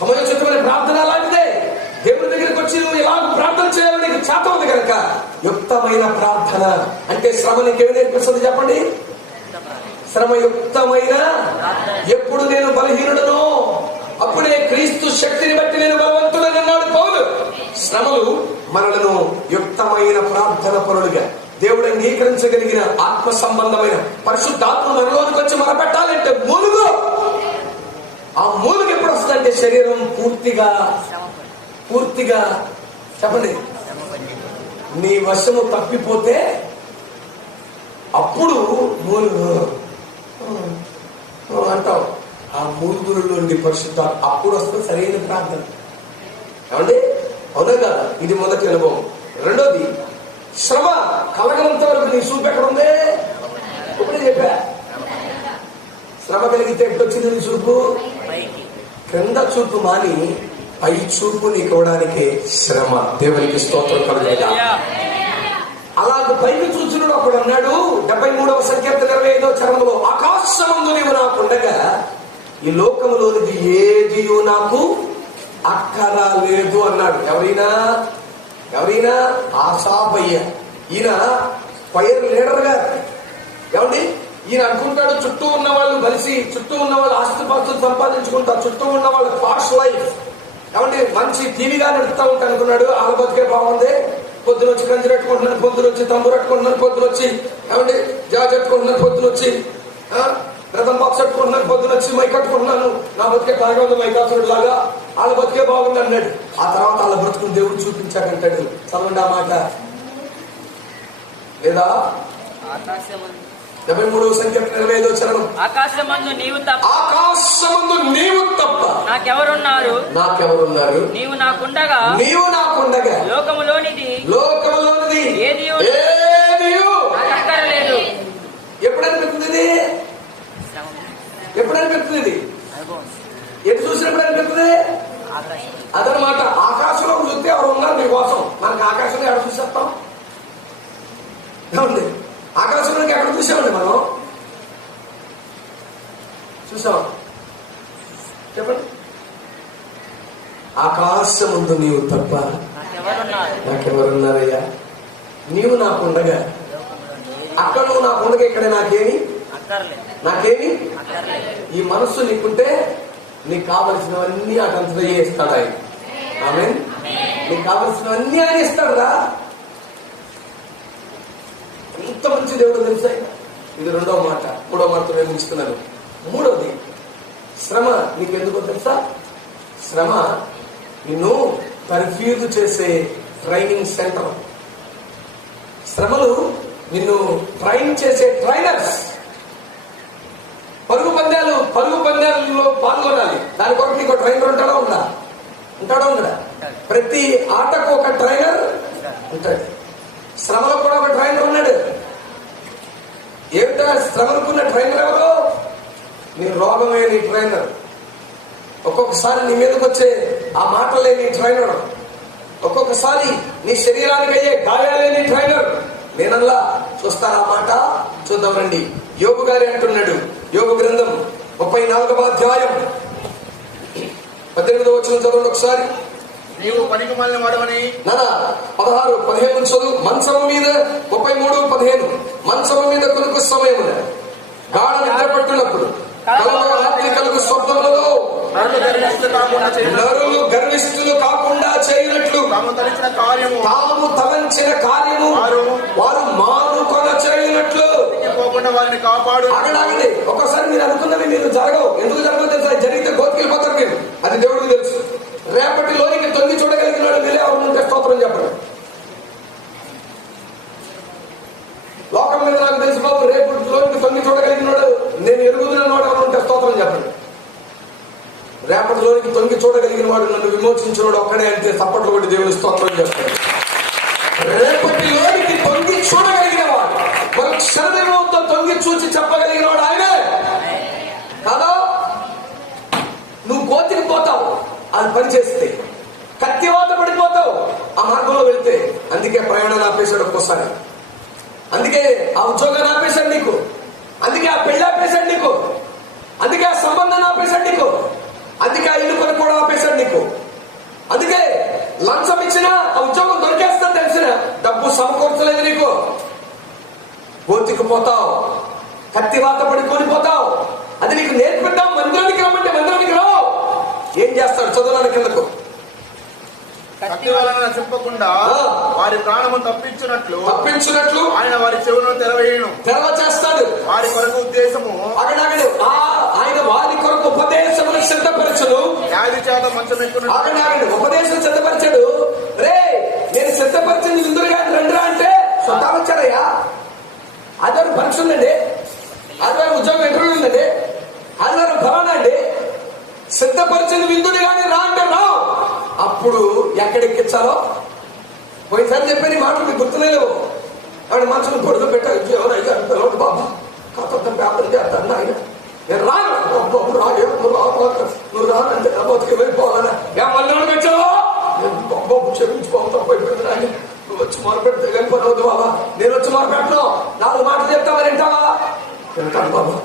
సమయోచితమైన ప్రార్థన అలాంటిదే. దేవుని దగ్గరికి వచ్చి నువ్వు ఎలాగ ప్రార్థన చేయాలో నీకు చేత ఉంది కనుక యుక్తమైన ప్రార్థన అంటే శ్రమ నీకేమి నేర్పిస్తుంది చెప్పండి? శ్రమయుక్తమైన. ఎప్పుడు నేను బలహీనుడను అప్పుడే క్రీస్తు శక్తిని బట్టి నేను బలవంతుడని అన్నాడు పౌలు. శ్రమలు మనలను యుక్తమైన ప్రార్థన పరులుగా, దేవుడు అంగీకరించగలిగిన ఆత్మ సంబంధమైన పరిశుద్ధాత్మ మనలోనికి వచ్చి మన పెట్టాలంటే మూలుగు. ఆ మూలుగు ఎప్పుడు వస్తుందంటే శరీరం పూర్తిగా చెప్పండి నీ వశము తప్పిపోతే అప్పుడు మూలుగు అంటావు. ఆ మూలుగులో నుండి పరిశుద్ధాత్మ అప్పుడు వస్తుంది సరైన ప్రార్థన. ఏమండి అవునా కదా? ఇది మొదటి అనుభవం. రెండోది, శ్రమ కలగనంత వరకు నీ చూపు ఎక్కడ ఉంది? ఇప్పుడే చెప్పా, శ్రమ కలిగితే ఎప్పుడు వచ్చింది నీ చూపు? క్రింద చూపు మాని పై చూపు నీకు ఇవ్వడానికి శ్రమ. దేవునికి స్తోత్రం కలుగుగా. అలాగే పైకి చూసినాడు అప్పుడు అన్నాడు 73వ సంకీర్తన 25వ చరణంలో, ఆకాశమందు నీవు నాకుండగా ఈ లోకములోనిది ఏదియో నాకు అక్కర లేదు అన్నాడు. ఎవరైనా ఆశాపయ్య. ఈయన ఫైర్ లీడర్ గారు. ఏమండి ఈయన అనుకుంటాడు చుట్టూ ఉన్న వాళ్ళు కలిసి, చుట్టూ ఉన్న వాళ్ళు ఆస్తిపాస్తులు సంపాదించుకుంటారు, చుట్టూ ఉన్న వాళ్ళు పాష్ లైఫ్. ఏమండి మంచి టీవీగా నడుపుతా ఉంటా అనుకున్నాడు. ఆల బతికే బాగుంది. పొద్దున వచ్చి కంచి పెట్టుకుంటున్నాను, పొద్దున వచ్చి తంబు పెట్టుకుంటున్నాను, పొద్దున వచ్చి ఏమండి జాజ్ పెట్టుకుంటున్నాను, పొద్దున వచ్చి రథం బాక్స్ పెట్టుకుంటున్నాను, పొద్దున వచ్చి మై కట్టుకుంటున్నాను. నా బతికే బాగా ఉంది మైకాసురుడు లాగా. వాళ్ళ బతికే బాగుంది అన్నాడు. ఆ తర్వాత వాళ్ళ బ్రతుకుని దేవుడు చూపించాకంటాడు. చదవండి ఆ మాట. లేదా 73వ సంకీర్తన 25వ చరణం, ఆకాశమందు నీవు తప్ప నాకెవరున్నారు? నీవు నాకుండగా లోకములోనిది ఏదియో నాకు అక్కరలేదు. ఎప్పుడు అనిపిస్తుంది? ఎటు చూసినప్పుడు అనిపిస్తుంది? అదనమాట. ఆకాశంలో చూస్తే ఎవరు ఉన్నారు మీకోసం. మనకు ఆకాశంలో ఎక్కడ చూసేస్తాం? ఏమండి ఆకాశంలోకి ఎక్కడ చూసామండి? మనం చూసాం చెప్పండి. ఆకాశముందు నీవు తప్ప నాకెవరున్నారు? నాకెవరున్నారయ్యా? నీవు నాకుండగా, అక్కడ నువ్వు నాకుండగా ఇక్కడ నాకేమి అక్కర్లేదు. నాకేమి అక్కర్లేదు. ఈ మనస్సు నీకుంటే నీకు కావలసినవన్నీ అటంతటా ఇస్తాడు ఆయన. ఆమేన్. నీకు కావలసినవన్నీ ఆయన ఇస్తాడురా. ఎంత మంచి దేవుడు తెలుసా. ఇది రెండవ మాట. మూడవ మాట నేను ఉంచుతున్నాను. మూడవది, శ్రమ నీకు ఎందుకో తెలుసా? శ్రమ నిన్ను కన్ఫ్యూజ్ చేసే ట్రైనింగ్ సెంటర్. శ్రమలు నిన్ను ట్రైన్ చేసే ట్రైనర్స్. పరుగు పందాలలో పాల్గొనాలి. దాని కొరకు నీకు ట్రైనర్ ఉంటాడా ఉండడా? ప్రతి ఆటకు ఒక ట్రైనర్ ఉంటాడు. శ్రమలకు కూడా ఒక ట్రైనర్ ఉన్నాడు. ఏమిటా శ్రమలకున్న ట్రైనర్ ఎవరు? నీ రోగమే నీ ట్రైనర్. ఒక్కొక్కసారి నీ మీదకి వచ్చే ఆ మాటలే నీ ట్రైనర్. ఒక్కొక్కసారి నీ శరీరానికి అయ్యే గాయాలే నీ ట్రైనర్. నేనల్లా చూస్తారా మాట? చూద్దాం రండి. యోబు గారి అంటున్నాడు. యోబు గ్రంథం 34వ అధ్యాయం 18వ వచనం చదవండి ఒకసారి. నీవు పనికి మాలిన వాడవని. 16, 15 చదువు. మంచము మీద 33:15. మంచము మీద కొనుక్కు సమయమున గాఢ నిద్ర పట్టినప్పుడు కలలో రాత్రి కలుగు స్వప్నములలో నరులు గర్విష్ఠులు కాకుండా చేయనట్లు తాము తలంచిన కార్యము వారు మానుకొన చేయనట్లు పోకుండా వారిని కాపాడు. ఆగండి. ఒకసారి మీరు అనుకున్నవి మీరు జరగవు. ఎందుకు జరగవు తెలుసా? జరిగితే గోతికెళ్ళిపోతారు మీరు. అది దేవుడికి తెలుసు. రేపటిలోనికి తొంగి చూడగలిగిన వాడు మీరే ఎవరు ఉంటే స్తోత్రం చెప్పండి. లోకం మీద నాకు తెలుసు బాబు, రేపటిలోనికి తొంగి చూడగలిగిన వాడు నేను ఎరుగుతున్న వాడు ఎవరు ఉంటే స్తోత్రం చెప్పండి. రేపటిలోనికి తొంగి చూడగలిగిన వాడు నన్ను విమోచించినవాడు ఒక్కడే అంటే చప్పట్లు కొట్టి దేవుని స్తోత్రం చేస్తాడు. రేపటిలోనికి తొంగి చూడగలిగిన వాడు, ఒక క్షణంతో తొంగి చూసి చెప్పగలిగిన వాడు ఆయనే కాదా? నువ్వు గోతికి పోతావు అది పనిచేస్తే, కత్తివాత పడిపోతావు ఆ మార్గంలో వెళ్తే. అందుకే ప్రయాణాన్ని ఆపేశాడు ఒక్కోసారి. అందుకే ఆ ఉద్యోగాన్ని ఆపేశాడు నీకు. అందుకే ఆ పెళ్లి ఆపేశాడు నీకు. అందుకే ఆ సంబంధాన్ని ఆపేశాడు నీకు. అందుకే ఆ ఇల్లు కొని కూడా ఆపేశాడు నీకు. అందుకే లంచం ఇచ్చినా ఆ ఉద్యోగం దొరికేస్తా తెలిసిన డబ్బు సమకూర్చలేదు నీకు. గోతికి పోతావు, కత్తివాత పడి కోల్పోతావు. అది నీకు నేర్పిద్దాం. మందిరానికి రమ్మంటే మందిరానికి రావు. ఏం చేస్తాడు? చదువులాని కిందకు కత్తి వలన నశింపకుండా వారి ప్రాణము తప్పించినట్లు ఆయన వారి చెవులను తెరవ చేస్తాడు. వారి కొరకు ఉద్దేశము ఆయన వారి కొరకు ఉపదేశమును సిద్ధపరచును. వ్యాధి చేత మంచమెక్కును. ఉపదేశం సిద్ధపరిచాడు. రే నేను సిద్ధపరిచింది ఇందులో రండిరా అంటే చుట్టాలు వచ్చారయ్యా. ఆదివారం పరీక్ష ఉందండి, ఆదివారం ఉద్యోగం ఇంటర్వ్యూ ఉందండి, ఆదివారం భవన అండి. సిద్ధపరిచింది విందుని కానీ రా అంటే రావు. అప్పుడు ఎక్కడెక్కించాలో పోయినసారి చెప్పే మాటలు మీకు గుర్తులేవు. ఆవిడ మనసును పొడుగు పెట్టారు. ఎవరయ్యా బాబా కాకపోతే పేపర్ చేస్తాను ఆయన. నేను రాను. నువ్వు రానంటే బతికి వెళ్ళిపోవాలన్నా ఏమన్నా పెట్టావా? నేను బాబు క్షమించుకోవడం పోయిపోయింది ఆయన. నువ్వు వచ్చి మొరపెడితే వెళ్ళిపోవద్దు బాబా. నేను వచ్చి మొరపెట్టను. 4 మాటలు చెప్తావా వింటావా? వింటాను బాబా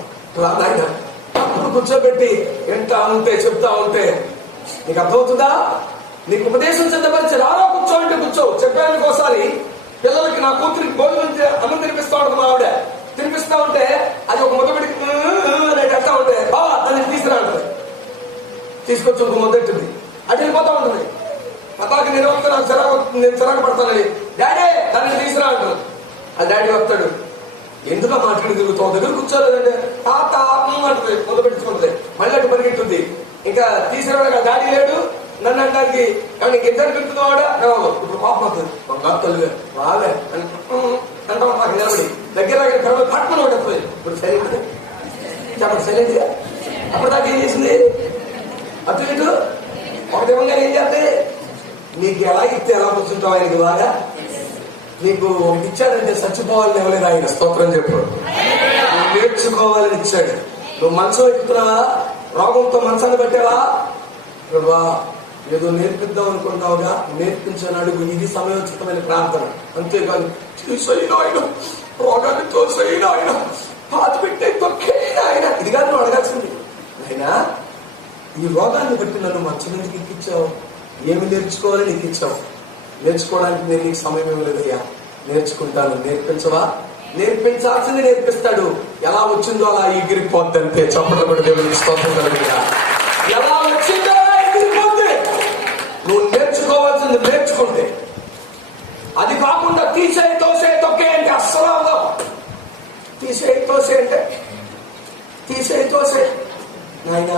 రా నాయన. అప్పుడు కూర్చోబెట్టి వింటా ఉంటే చెప్తా ఉంటే నీకు అర్థమవుతుందా? నీకు ఉపదేశం సిద్ధపరిచి రారా కూర్చోంటే కూర్చో. చెప్పడానికి ఒకసారి పిల్లలకి నా కూతురికి భోజనం అన్నం తినిపిస్తా ఉంటుంది. ఆవిడ తినిపిస్తా ఉంటే అది ఒక ముద్ద పెట్టి అంటా ఉంటే బాబా దాన్ని తీసుకురా ఉంటుంది. తీసుకొచ్చి ఒక ముద్దెట్టింది అటు వెళ్ళిపోతా ఉంటుంది. అతనికి నేను వస్తే నాకు నేను చిరాకు పడతానని డాడీ దాన్ని తీసుకురా అంటారు. ఆ డాడీ వస్తాడు. ఎందుకు మాట్లాడి తిరుగుతావు? దగ్గర కూర్చోలేదంటే తాత అంటుంది. ముద్ద పెట్టుకుంటుంది. మళ్ళీ అటు పరిగెట్టుంది. ఇంకా తీసుకురావడానికి డాడీ లేడు. నన్ను అంటానికి నీకు ఇద్దరు పెడుతున్నవాడా? ఇప్పుడు పాపం వస్తుంది. తల్లి రాలే అంటాం. నాకు నిలబడి దగ్గర తర్వాత పట్టుకుని ఉంటుంది. ఇప్పుడు సైలెంట్ చెప్పండి సైలెంట్ గా. అప్పుడు దాకా ఏం చేసింది? అటు ఇటు ఒకటేమన్నా ఏం చేస్తే నీకు ఎలా ఇస్తే ఎలా కూర్చుంటావు? ఆయనకి బాగా నీకు ఒకటి ఇచ్చాడంటే చచ్చిపోవాలని ఇవ్వలేదు ఆయన. స్తోత్రం చెప్పు. నువ్వు నేర్చుకోవాలని ఇచ్చాడు. నువ్వు మంచం ఎక్కుతున్నావా? రోగంతో మంచాన్ని పెట్టావా? ప్రభా ఏదో నేర్పిద్దాం అనుకుంటావుగా, నేర్పించని అడుగు. ఇది సమయోచితమైన ప్రార్థన. అంతేకాదు తీసైనా ఆయన రోగాన్ని తోసైనా ఆయన పాత పెట్టే తొక్కైనా ఆయన ఇది కాదు నువ్వు అడగాల్సింది. అయినా ఈ రోగాన్ని బట్టి నన్ను మంచం ఎందుకు ఎక్కించావు? ఏమి నేర్చుకోవాలి నీకు ఇచ్చావు, నేర్చుకోవడానికి నేను నీకు సమయం ఇవ్వలేదయ్యా, నేర్చుకుంటాను, నేర్పించవా? నేర్పించాల్సింది నేర్పిస్తాడు. ఎలా వచ్చిందో అలా ఎగిరిపోద్ది అంతే. చప్పట్లు కూడా దేవునికి స్తోత్రం కలుగుగా. ఎలా వచ్చిందో అలా ఎగిరిపోద్ది. నువ్వు నేర్చుకోవాల్సింది నేర్చుకుంటే. అది కాకుండా తీసేయి తోసే తొక్కే అంటే అస్సలు అవ్వవు. తీసేయి తోసే అంటే తీసేయి తోసే నాయన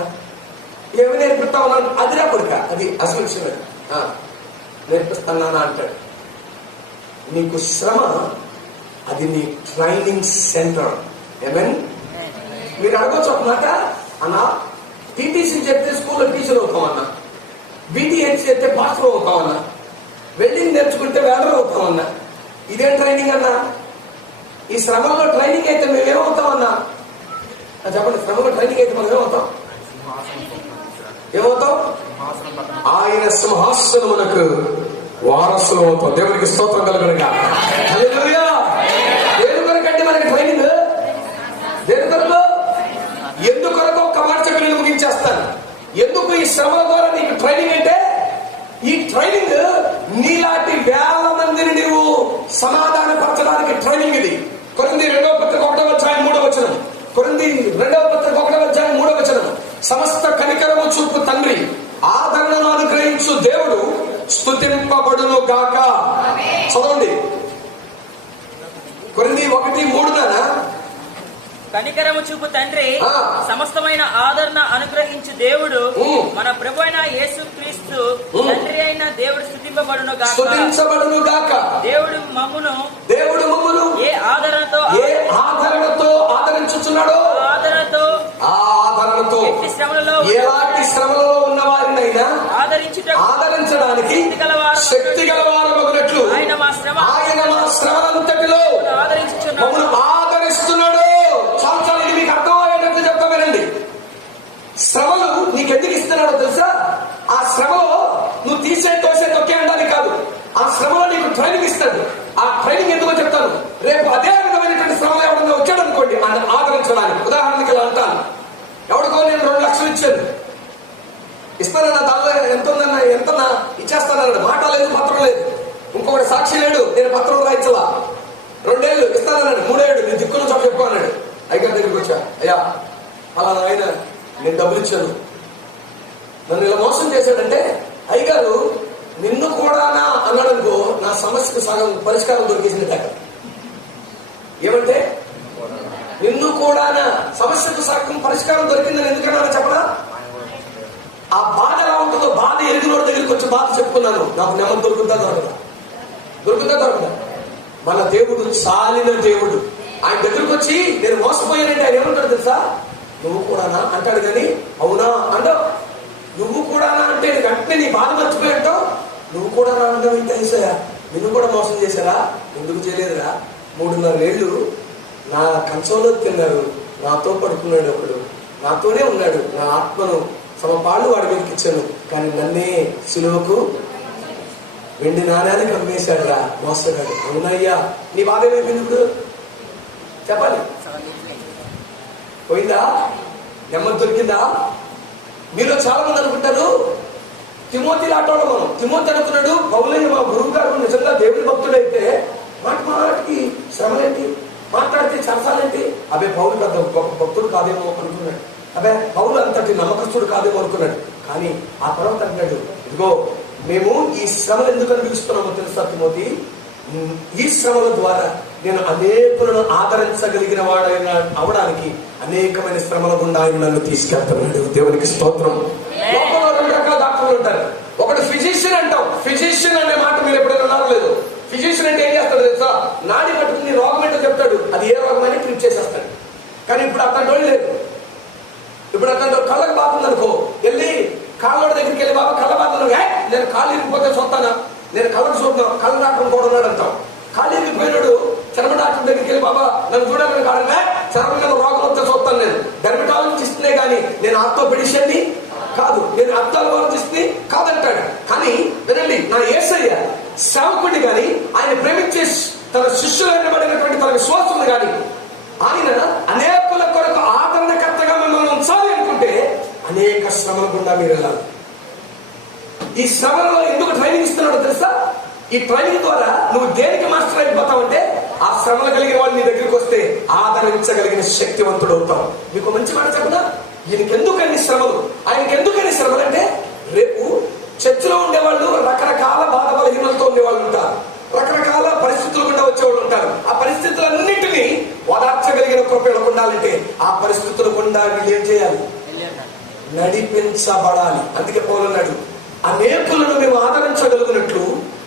ఏమి నేర్పిస్తా ఉన్నాను, అదిరా కొడుక, అది అసలు విషయం. నేర్పిస్తానా అంటాడు. నీకు శ్రమ అది నీ ట్రైనింగ్ సెంటర్. ఏమేన్ మీరు అడగొచ్చు ఒక మాట, అన్నా టీటీసీ చెప్తే స్కూల్లో టీచర్ అవుతామన్నా, బీటీహెచ్ చెప్తే పాస్టర్ అవుతామన్నా, వెల్డింగ్ నేర్చుకుంటే వెల్డర్ అవుతామన్నా. ఇదేం ట్రైనింగ్ అన్నా? ఈ శ్రమంలో ట్రైనింగ్ అయితే మేము ఏమవుతామన్నా? చెప్పండి, శ్రమంలో ట్రైనింగ్ అయితే మనం ఏమవుతాం? ఏమవుతాం? ఆయన సింహాసనమునకు వారసులు అవుతాం. దేవునికి స్తోత్రం కలుగునుగా. హల్లెలూయా. దేని కొరకంటే మనకి ట్రైనింగ్? దేని కొరకు? ఎందుకొరకు ఒక్క మాట చెప్పి నేను ముగించేస్తాను. ఎందుకు ఈ శ్రమల ద్వారా నీకు ట్రైనింగ్ అంటే, ఈ ట్రైనింగ్ నీలాంటి వేల మందిని నీవు సమాధాన పరచడానికి ట్రైనింగ్ ఇది. కొరింథీ 2వ పత్రిక 1వ అధ్యాయం 3వ వచనం. కొరింథీ 2వ పత్రిక 1వ అధ్యాయం 3వ వచనం. సమస్త కనికరము చూపు తండ్రి, ఆదరణను అనుగ్రహించు దేవుడు స్తుతింపబడును గాక. చదవండి. కొరింథీ 1:3. కనికరము చూపు తండ్రి, సమస్తమైన ఆదరణ అనుగ్రహించు దేవుడు, మన ప్రభు అయిన యేసు క్రీస్తు తండ్రి అయిన దేవుడు స్తుతింపబడును గాక. దేవుడు మమ్మును ఏ ఆదరణతో ఆదరించుచున్నాడో ఆ ఆదరణతో ఎలాంటి శ్రమలలో ఉన్న వారినైనా ఆదరించడానికి శక్తి గలవారమగునట్లు ఆయన మా శ్రమలంతటిలో మమ్మల్ని ఆదరిస్తున్నాడు. చాలా ఇది మీకు అర్థమయ్యేటట్లు చెప్తా వినండి. శ్రమలు నీకు ఎందుకు ఇస్తున్నాడో తెలుసా? ఆ శ్రమలో నువ్వు తీసే తోసే తొక్కే అనడానికి కాదు, ఆ శ్రమలో నీకు ట్రైనింగ్ ఇస్తాడు. ఆ ట్రైనింగ్ ఎందుకో చెప్తాను. రేపు అదే విధమైనటువంటి శ్రమలు ఎవరన్నా వచ్చాడు అనుకోండి ఆదరించడానికి. ఉదాహరణకి ఇలా అంటాను, ఎవరికో నేను 2 లక్షలు ఇచ్చాను, ఇస్తానన్నా, దానిలో ఎంతన్నా ఇచ్చేస్తానన్నాడు. మాట లేదు, పత్రం లేదు, ఇంకొకటి సాక్షి లేడు, నేను పత్రం రాయించలా. 2 ఏళ్ళు ఇస్తానన్నాడు, 3 ఏళ్ళు నేను దిక్కును చోట చెప్పు అన్నాడు. అయ్యగారి దగ్గరికి వచ్చా, అయ్యా అలా ఆయన నేను డబ్బులు ఇచ్చాను, నన్ను ఇలా మోసం చేశాడంటే, అయ్యగారు నిన్ను కూడానా అన్నాడు అనుకో, నా సమస్యకు సగం పరిష్కారం దొరికేసింది. ఏమంటే నిన్ను కూడానా సమస్యకు సగం పరిష్కారం దొరికిందని ఎందుకన్నా చెప్పనా? ఆ బాధ ఎలా ఉంటుందో, బాధ ఎరిగినోడి దగ్గరికి వచ్చి బాధ చెప్పుకున్నాను, నాకు నెమ్మది దొరుకుతుందా దొరకదా? మన దేవుడు చాలిన దేవుడు. ఆయన దగ్గరికి వచ్చి నేను మోసపోయానంటే ఆయన ఏమంటాడు తెలుసా? నువ్వు కూడానా అంటాడు. కానీ అవునా అంటావు. నువ్వు కూడానా అంటే వెంటనే నీ బాధ మర్చిపోయి అంటావు. నువ్వు కూడా అనడం ఏంటి తెలుసా? నిన్ను కూడా మోసం చేశారా? ఎందుకు చేయలేదురా? 3.5 ఏళ్ళు నా కంచంలో తిన్నారు, నాతో పడుకున్నాడు, ఒకడు నాతోనే ఉన్నాడు, నా ఆత్మను సమపాళ్ళు వాడి మీదకి ఇచ్చాను, కానీ నన్నే సిలువకు వెండి నాణ్యానికి అమ్మేశాడు రా మోసగాడు. అవునయ్యా, నీ బాధ ఏమైపోయింది ఇప్పుడు చెప్పాలి? పోయిందా? నెమ్మది దొరికిందా? మీలో చాలా మంది అనుకుంటారు తిమోతి లాంటోళ్ళం మనం. తిమోతి అనుకున్నాడు, పౌలైన మా గురువు గారు నిజంగా దేవుడి భక్తుడైతే మాటికి శ్రమలేంటి, మాట్లాడితే చరసాలేంటి, అదే పౌలు పెద్ద గొప్ప భక్తుడు కాదేమో అనుకున్నాడు, అదే పౌలు అంతటి నమ్మకస్తుడు కాదేమో అనుకున్నాడు. కానీ ఆ తర్వాత అంటున్నాడు, ఇదిగో మేము ఈ శ్రమలు ఎందుకు అనిపిస్తున్నామో తెలుసా తిమోతి? ఈ శ్రమల ద్వారా నేను అనేకులను ఆదరించగలిగిన వాడైన అవడానికి అనేకమైన శ్రమల గుండా ఆయన నన్ను తీసుకెళ్తున్నాడు. దేవునికి స్తోత్రం. లోకంలో 2 రకాల డాక్టర్లు ఉంటారు. ఒకటి ఫిజిషియన్ అంటాం. ఫిజిషియన్ అనే మాట మీరు ఎప్పుడైనా విన్నారో లేదు? ఫిజిషియన్ అంటే ఏం చేస్తాడు తెలుసా? నాడి పట్టుకుని రోగం ఏంటో చెప్తాడు, అది ఏ రోగం అని ట్రీట్ చేసేస్తాడు. కానీ ఇప్పుడు అతను లేదు. ఇప్పుడు అతను కళ్ళకు బాధ ఉందనుకో, వెళ్ళి కాళ్ళోడి దగ్గరికి వెళ్ళి, బాబా కళ్ళ బాధ నేను కాళ్ళు ఇరిగిపోతే చూస్తానా, నేను కళ్ళకు చూద్దాం, కళ్ళ డాక్టర్ కూడా ఉన్నాడు అంటాం. కాళ్ళు ఇరిగిపోయినాడు చర్మ డాక్టర్ దగ్గరికి వెళ్ళి, బాబా నన్ను చూడాలని కాడమే, చర్మ మీద రోగం వస్తే చూస్తాను, నేను డెర్మటాలజిస్ట్నే కానీ నేను ఆర్థోపెడిషియన్ని కాదు, నేను అప్థాల్మాలజిస్ట్ని కాదంటాడు. కానీ వినండి, నా యేసయ్య సేవకుడిని కానీ, ఆయన ప్రేమించే తన శిష్యులు అనబడినటువంటి తన విశ్వాసులు కానీ, ఆయన అనేకుల కొరకు ఆదరణకర్తగా మిమ్మల్ని ఉంచాలి అనుకుంటే అనేక శ్రమల గుండా మీరు వెళ్ళాలి. ఈ ఈ శ్రమలో ఎందుకు ట్రైనింగ్ ఇస్తున్నాడో తెలుసా? ఈ ట్రైనింగ్ ద్వారా నువ్వు దేనికి మాస్టర్ అయిపోతావంటే, ఆ శ్రమలు కలిగిన వాళ్ళు నీ దగ్గరికి వస్తే ఆదరించగలిగిన శక్తివంతుడు అవుతావు. మీకు మంచి మాట చెప్పనా? ఈయనకి ఎందుకన్ని శ్రమలు, ఆయనకి ఎందుకన్ని శ్రమలు అంటే, రేపు చర్చిలో ఉండేవాళ్ళు రకరకాల బాధ బలహీనలతో ఉండేవాళ్ళు ఉంటారు, రకరకాల పరిస్థితులు గుండా వచ్చేవాళ్ళు ఉంటారు. ఆ పరిస్థితులన్నింటినీ ఓదార్చగలిగిన కృప వీళ్ళకు ఉండాలంటే, ఆ పరిస్థితుల గుండా వీళ్ళు ఏం చేయాలి? నడిపించబడాలి. అందుకే పౌలు అన్నాడు, అనేకులను మేము ఆదరించగలిగినట్లు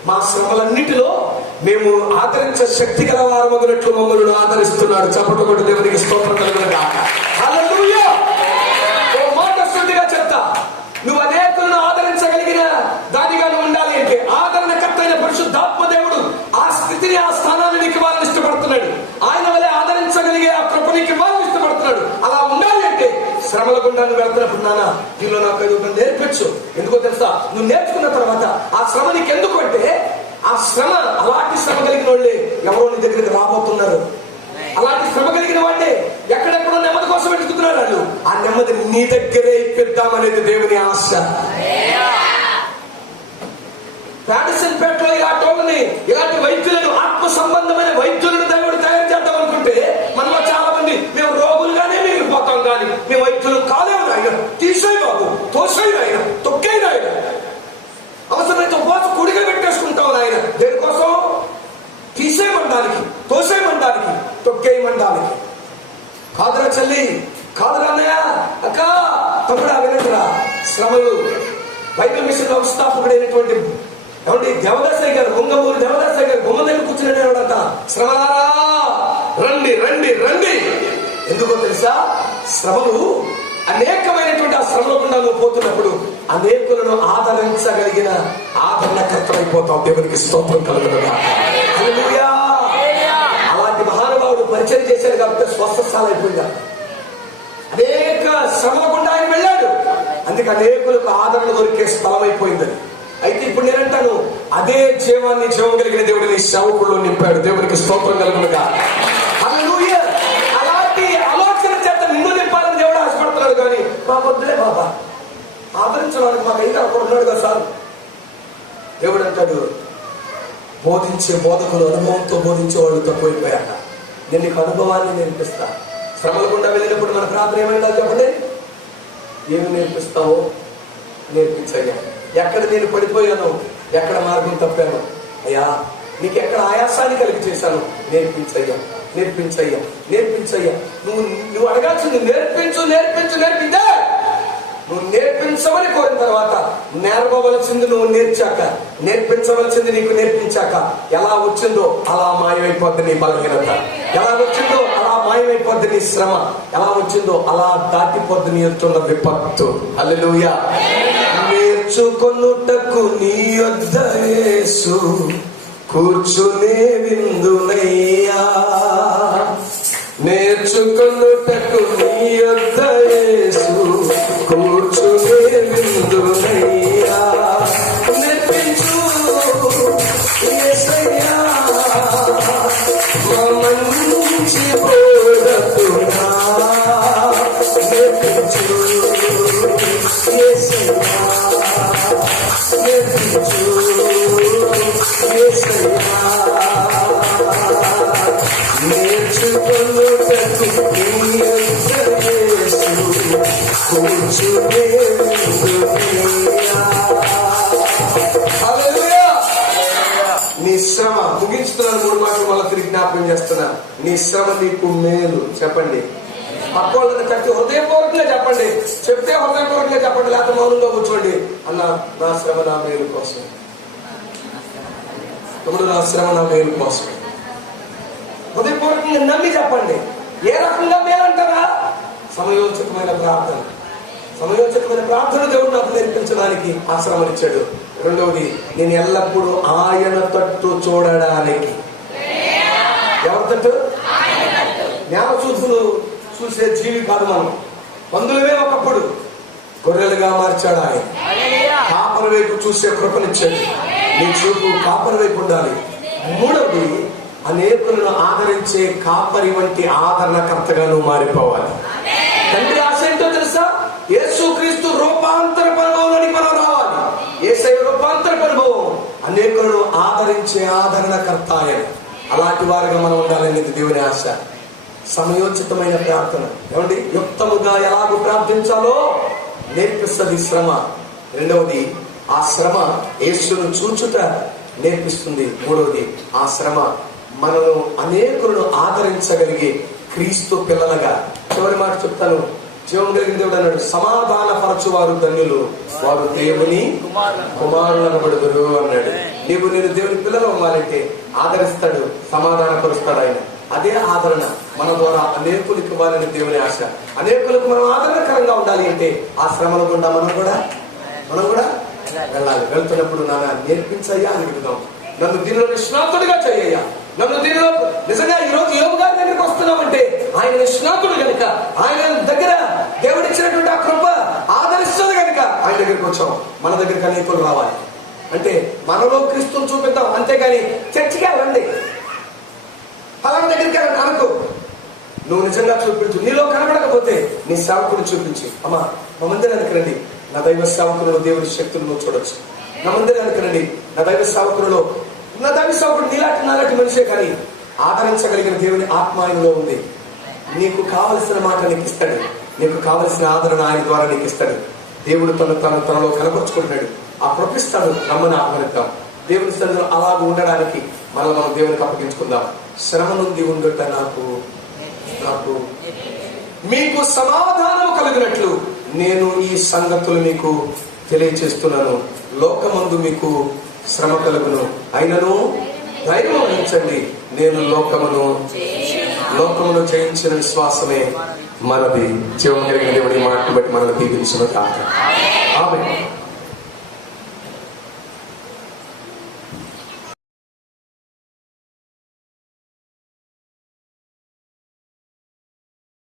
మా శ్రమలన్నిటిలో మేము ఆదరించే శక్తి గల వారమగినట్లు మమ్మల్ని ఆదరిస్తున్నాడు. చప్పట్లు కొట్టి దేవునికి స్తోత్రం కలుగునుగాక. హల్లెలూయా. ఓ మాట శుద్ధిగా చెప్తా, నువ్వు అనేకులను ఆదరించగలిగిన దానిగా నువ్వు ఉండాలి అంటే, ఆదరణకర్త అయిన పరిశుద్ధాత్మ దేవుడు ఆ స్థితిని, ఆ స్థానాన్ని నీకు ఇవ్వాలని ఇష్టపడుతున్నాడు. ఆయన వల్ల ఆదరించగలిగే ఆ కృప నీకు ఇవ్వాలని ఇష్టపడుతున్నాడు. అలా ఉండాలి అంటే శ్రమల గుండా నువ్వు వెళ్తున్నప్పుడు, నాన్న దీనిలో నాకు ఏదో నేర్పించు. ఎందుకో తెలుసా? నువ్వు నేర్చుకున్న తర్వాత ఆ శ్రమ నీకు ఎందుకు అంటే, ఆ శ్రమ, అలాంటి శ్రమ కలిగిన వాళ్ళే ఎవరో నీ దగ్గరికి రాబోతున్నారు. అలాంటి శ్రమ కలిగిన వాళ్ళే ఎక్కడెక్కడో నెమ్మది కోసం వెతుకుతున్నారు. వాళ్ళు ఆ నెమ్మది నీ దగ్గరే ఇప్పిద్దామనేది దేవుని ఆశ. ప్యాటిసన్ పేటలో ఇలాంటి వాళ్ళని, ఇలాంటి వైద్యులను, ఆత్మ సంబంధమైన వైద్యులను దేవుడు తయారు చేద్దాం అనుకుంటే, మనలో చాలా మంది మేము రోగులుగానే మిగిలిపోతాం, కానీ మేము వైద్యులు కాలేము. ఆయన తీసేయి బాబు, తోసేయి ఆయన, తొక్కేయి ఆయన, అవసరమైతే ఉపవాస కుడిగా పెట్టేసుకుంటాం ఆయన. దేనికోసం? తీసేయమంటానికి, తోసేయమంటానికి, తొక్కేయమంటానికి. కాదురా చెల్లి, కాదురా అన్నయ్య, అక్క, తమ్ముడా వినట్టురా. శ్రమలు బైబిల్ మిషన్ వ్యవస్థాపకుడైనటువంటి ఏమంటే దేవదాసయ్య గారు, బొంగమూరి దేవదాసయ్య గారు బొమ్మ దగ్గర కూర్చున్నాడంట, శ్రమలారా రండి రండి రండి. ఎందుకో తెలుసా? శ్రమలు అనేకమైనటువంటి ఆ శ్రమల గుండా నువ్వు పోతున్నప్పుడు అనేకులను ఆదరించగలిగిన ఆదరణకర్తమైపోతావు. దేవునికి స్తోత్రం కలుగునుగాక. హల్లెలూయా. అలాంటి మహానుభావుడు పరిచయం చేశారు కాబట్టి స్వస్థశాల అయిపోయిందా. అనేక శ్రమల గుండా ఆయన వెళ్ళాడు, అందుకే అనేకులకు ఆదరణ దొరికే స్థలం అయిపోయింది. అయితే ఇప్పుడు నేనంటాను, అదే జీవాన్ని జీవం కలిగిన దేవుడు నీ సేవకుల్లో నింపాడు. దేవునికి స్తోత్రం కలుగునుగాక. హల్లెలూయా. అలాంటి ఆలోచన చేత నిన్ను నింపాలని దేవుడు ఆశపడుతున్నాడు. కానీ మా వద్దులే బాబా, ఆదరించడానికి మాకు అయితే అక్కడ ఉన్నాడు కదా సార్. దేవుడు అంటాడు, బోధించే బోధకులు అనుభవంతో బోధించే వాళ్ళు తక్కువైపోయాక నేను నీకు అనుభవాన్ని నేర్పిస్తా. శ్రమల గుండా వెళ్ళినప్పుడు మన ప్రార్థన ఏమైనా చెప్పండి, ఏమి నేర్పిస్తావో నేర్పించయ్యా. ఎక్కడ నేను పడిపోయాను, ఎక్కడ మార్గం తప్పాను, అయ్యా నీకు ఎక్కడ ఆయాసాన్ని కలిగి చేశాను, నేర్పించయ్యా, నేర్పించయ్యా, నేర్పించయ్యా. నువ్వు అడగాల్సింది నేర్పించు, నేర్పించు, నేర్పించే. నువ్వు నేర్పించమని కోరిన తర్వాత నేర్పవలసింది నువ్వు నేర్చాక, నేర్పించవలసింది నీకు నేర్పించాక ఎలా వచ్చిందో అలా మాయమైపోద్ది నీ బలహీనత, ఎలా వచ్చిందో అలా మాయమైపోద్ది నీ శ్రమ, ఎలా వచ్చిందో అలా దాటిపోద్ది నీ ఎదురున్న విపత్తు. హల్లెలూయా. నేర్చుకొనుటకు నీ యొద్ద యేసు కూర్చునే విందునయ్యా, నేర్చుకొనుటకు నీ యొద్ద యేసు కూర్చునే విందునయ్యా. నేర్పించు యేసయ్యా మంచి బోధకుడా, నేర్పించు యేసయ్యా, నేర్పించు యేసయ్యా. నేర్చుకొనుటకు నీ యొద్ద యేసు కూర్చునే విందునయ్యా. హల్లెలూయా. నీ శ్రమ ముగించుతున్నాను. 3 మాటలు మళ్ళీ తిరిగి జ్ఞాపకం చేస్తున్నా. నీ శ్రమ నీకు మేలు. చెప్పండి, పక్కోళ్ళని కట్టి హృదయపూర్వకంగా చెప్పండి. చెప్తే హృదయపూర్వకంగా చెప్పండి, లేకపోతే మౌనంగా కూర్చోండి. అన్న నా శ్రమ నా మేలు కోసం, తమ్ముడు నా శ్రమ నా మేలు కోసం. హృదయపూర్వకంగా నమ్మి చెప్పండి. ఏ రకంగా మేలంటారా? సమయోచితమైన ప్రార్థన. సమయోచితమైన ప్రార్థన దేవుడు నాకు నేర్పించడానికి ఆ శ్రమనిచ్చాడు. రెండవది, నేను ఎల్లప్పుడూ ఆయన తట్టు చూడడానికి. ఎవరి తట్టు? జ్ఞాన చూపులు చూసే జీవి కాదు మనం. పందులవే ఒకప్పుడు గొర్రెలుగా మార్చాడు ఆయన. కాపరి వైపు చూసే కృపనిచ్చాడు. నీ చూపు కాపరి వైపు ఉండాలి. మూడవది, అనేకులను ఆదరించే కాపరి వంటి ఆదరణకర్తగా నువ్వు మారిపోవాలి. తండ్రి ఆశ ఏంటో తెలుసా? యేసుక్రీస్తు రూపాంతర పనులోనికి మనం రావాలి. యేసయ్య అనేకులను ఆదరించే ఆదరణకర్త ఆయన. అలాంటి వారిగా మనం ఉండాలనేది దేవుని ఆశ. సమయోచితమైన ప్రార్థన ఏమండి, యుక్తముగా ఎలాగో ప్రార్థించాలో నేర్పిస్తుంది శ్రమ. రెండవది, ఆ శ్రమ యేసును చూచుట నేర్పిస్తుంది. మూడవది, ఆ శ్రమ మనను అనేకులను ఆదరించగలిగే క్రీస్తు పిల్లలుగా. చివరి మాట చెప్తాను, జీవం కలిగిన దేవుడు అన్నాడు, సమాధాన పరచువారు ధన్యులు, వారు దేవుని కుమారులు అనబడుదురు అన్నాడు. నేను దేవుని పిల్లలు అవ్వాలంటే ఆదరిస్తాడు, సమాధాన పరుస్తాడు ఆయన. అదే ఆదరణ మన ద్వారా అనేకులకు ఇవ్వాలని దేవుని ఆశ. అనేకులకు మనం ఆదరణకరంగా ఉండాలి అంటే ఆ శ్రమల గుండా మనం కూడా వెళ్ళాలి. వెళ్తున్నప్పుడు నాన్న నేర్పించయ్యా అని అడుగుదాం. నన్ను దీనిలో నిష్ణాతుడిగా చేయ్యా, నన్ను దీనిలో నిజంగా ఈ రోజు యోగు గారి దగ్గరికి వస్తున్నామంటే ఆయన నిష్ణాతుడు కనుక, ఆయన దగ్గర దేవుడిచ్చినటువంటి ఆ కృప ఆదరిస్తుంది కనుక ఆయన దగ్గరికి వచ్చాం. మన దగ్గరికి అనేకులు రావాలి అంటే మనలో క్రీస్తుని చూపిద్దాం. అంతేగాని చర్చికి వెళ్ళండి, ఫలానా దగ్గరికి వెళ్ళండి అనుకో. నువ్వు నిజంగా చూపించు. నీలో కనబడకపోతే నీ సేవకుడు చూపించి, అమ్మా మా మందిరానికి రండి, నా దైవ సేవకులలో దేవుని శక్తులు నువ్వు చూడొచ్చు. నా మందిరానికి రండి, నా దైవ సేవకుడు నీలాంటి మనిషే, కానీ ఆదరించగలిగిన దేవుని ఆత్మ ఆయనలో ఉంది. నీకు కావలసిన మాట నీకు ఇస్తాడు, నీకు కావలసిన ఆదరణ ఆయన ద్వారా నీకు ఇస్తాడు. దేవుడు తనలో కనపరుచుకుంటున్నాడు, ఆ ప్రొపిస్తాడు. నమ్మని ఆహ్వానిద్దాం. దేవుని స్థలంలో అలాగ ఉండడానికి మనం దేవునికి అప్పగించుకుందాం. శ్రమ నుండి ఉండుట నాకు మీకు సమాధానం కలిగినట్లు నేను ఈ సంగతులు మీకు తెలియచేస్తున్నాను. లోకమందు మీకు శ్రమ కలుగును, అయినను ధైర్యం వహించండి, నేను లోకమును జయించిన విశ్వాసమే మనది. జీవం కలిగిన దేవుడి మాటను బట్టి మనల్ని దీవించును కాక. ఆమేన్.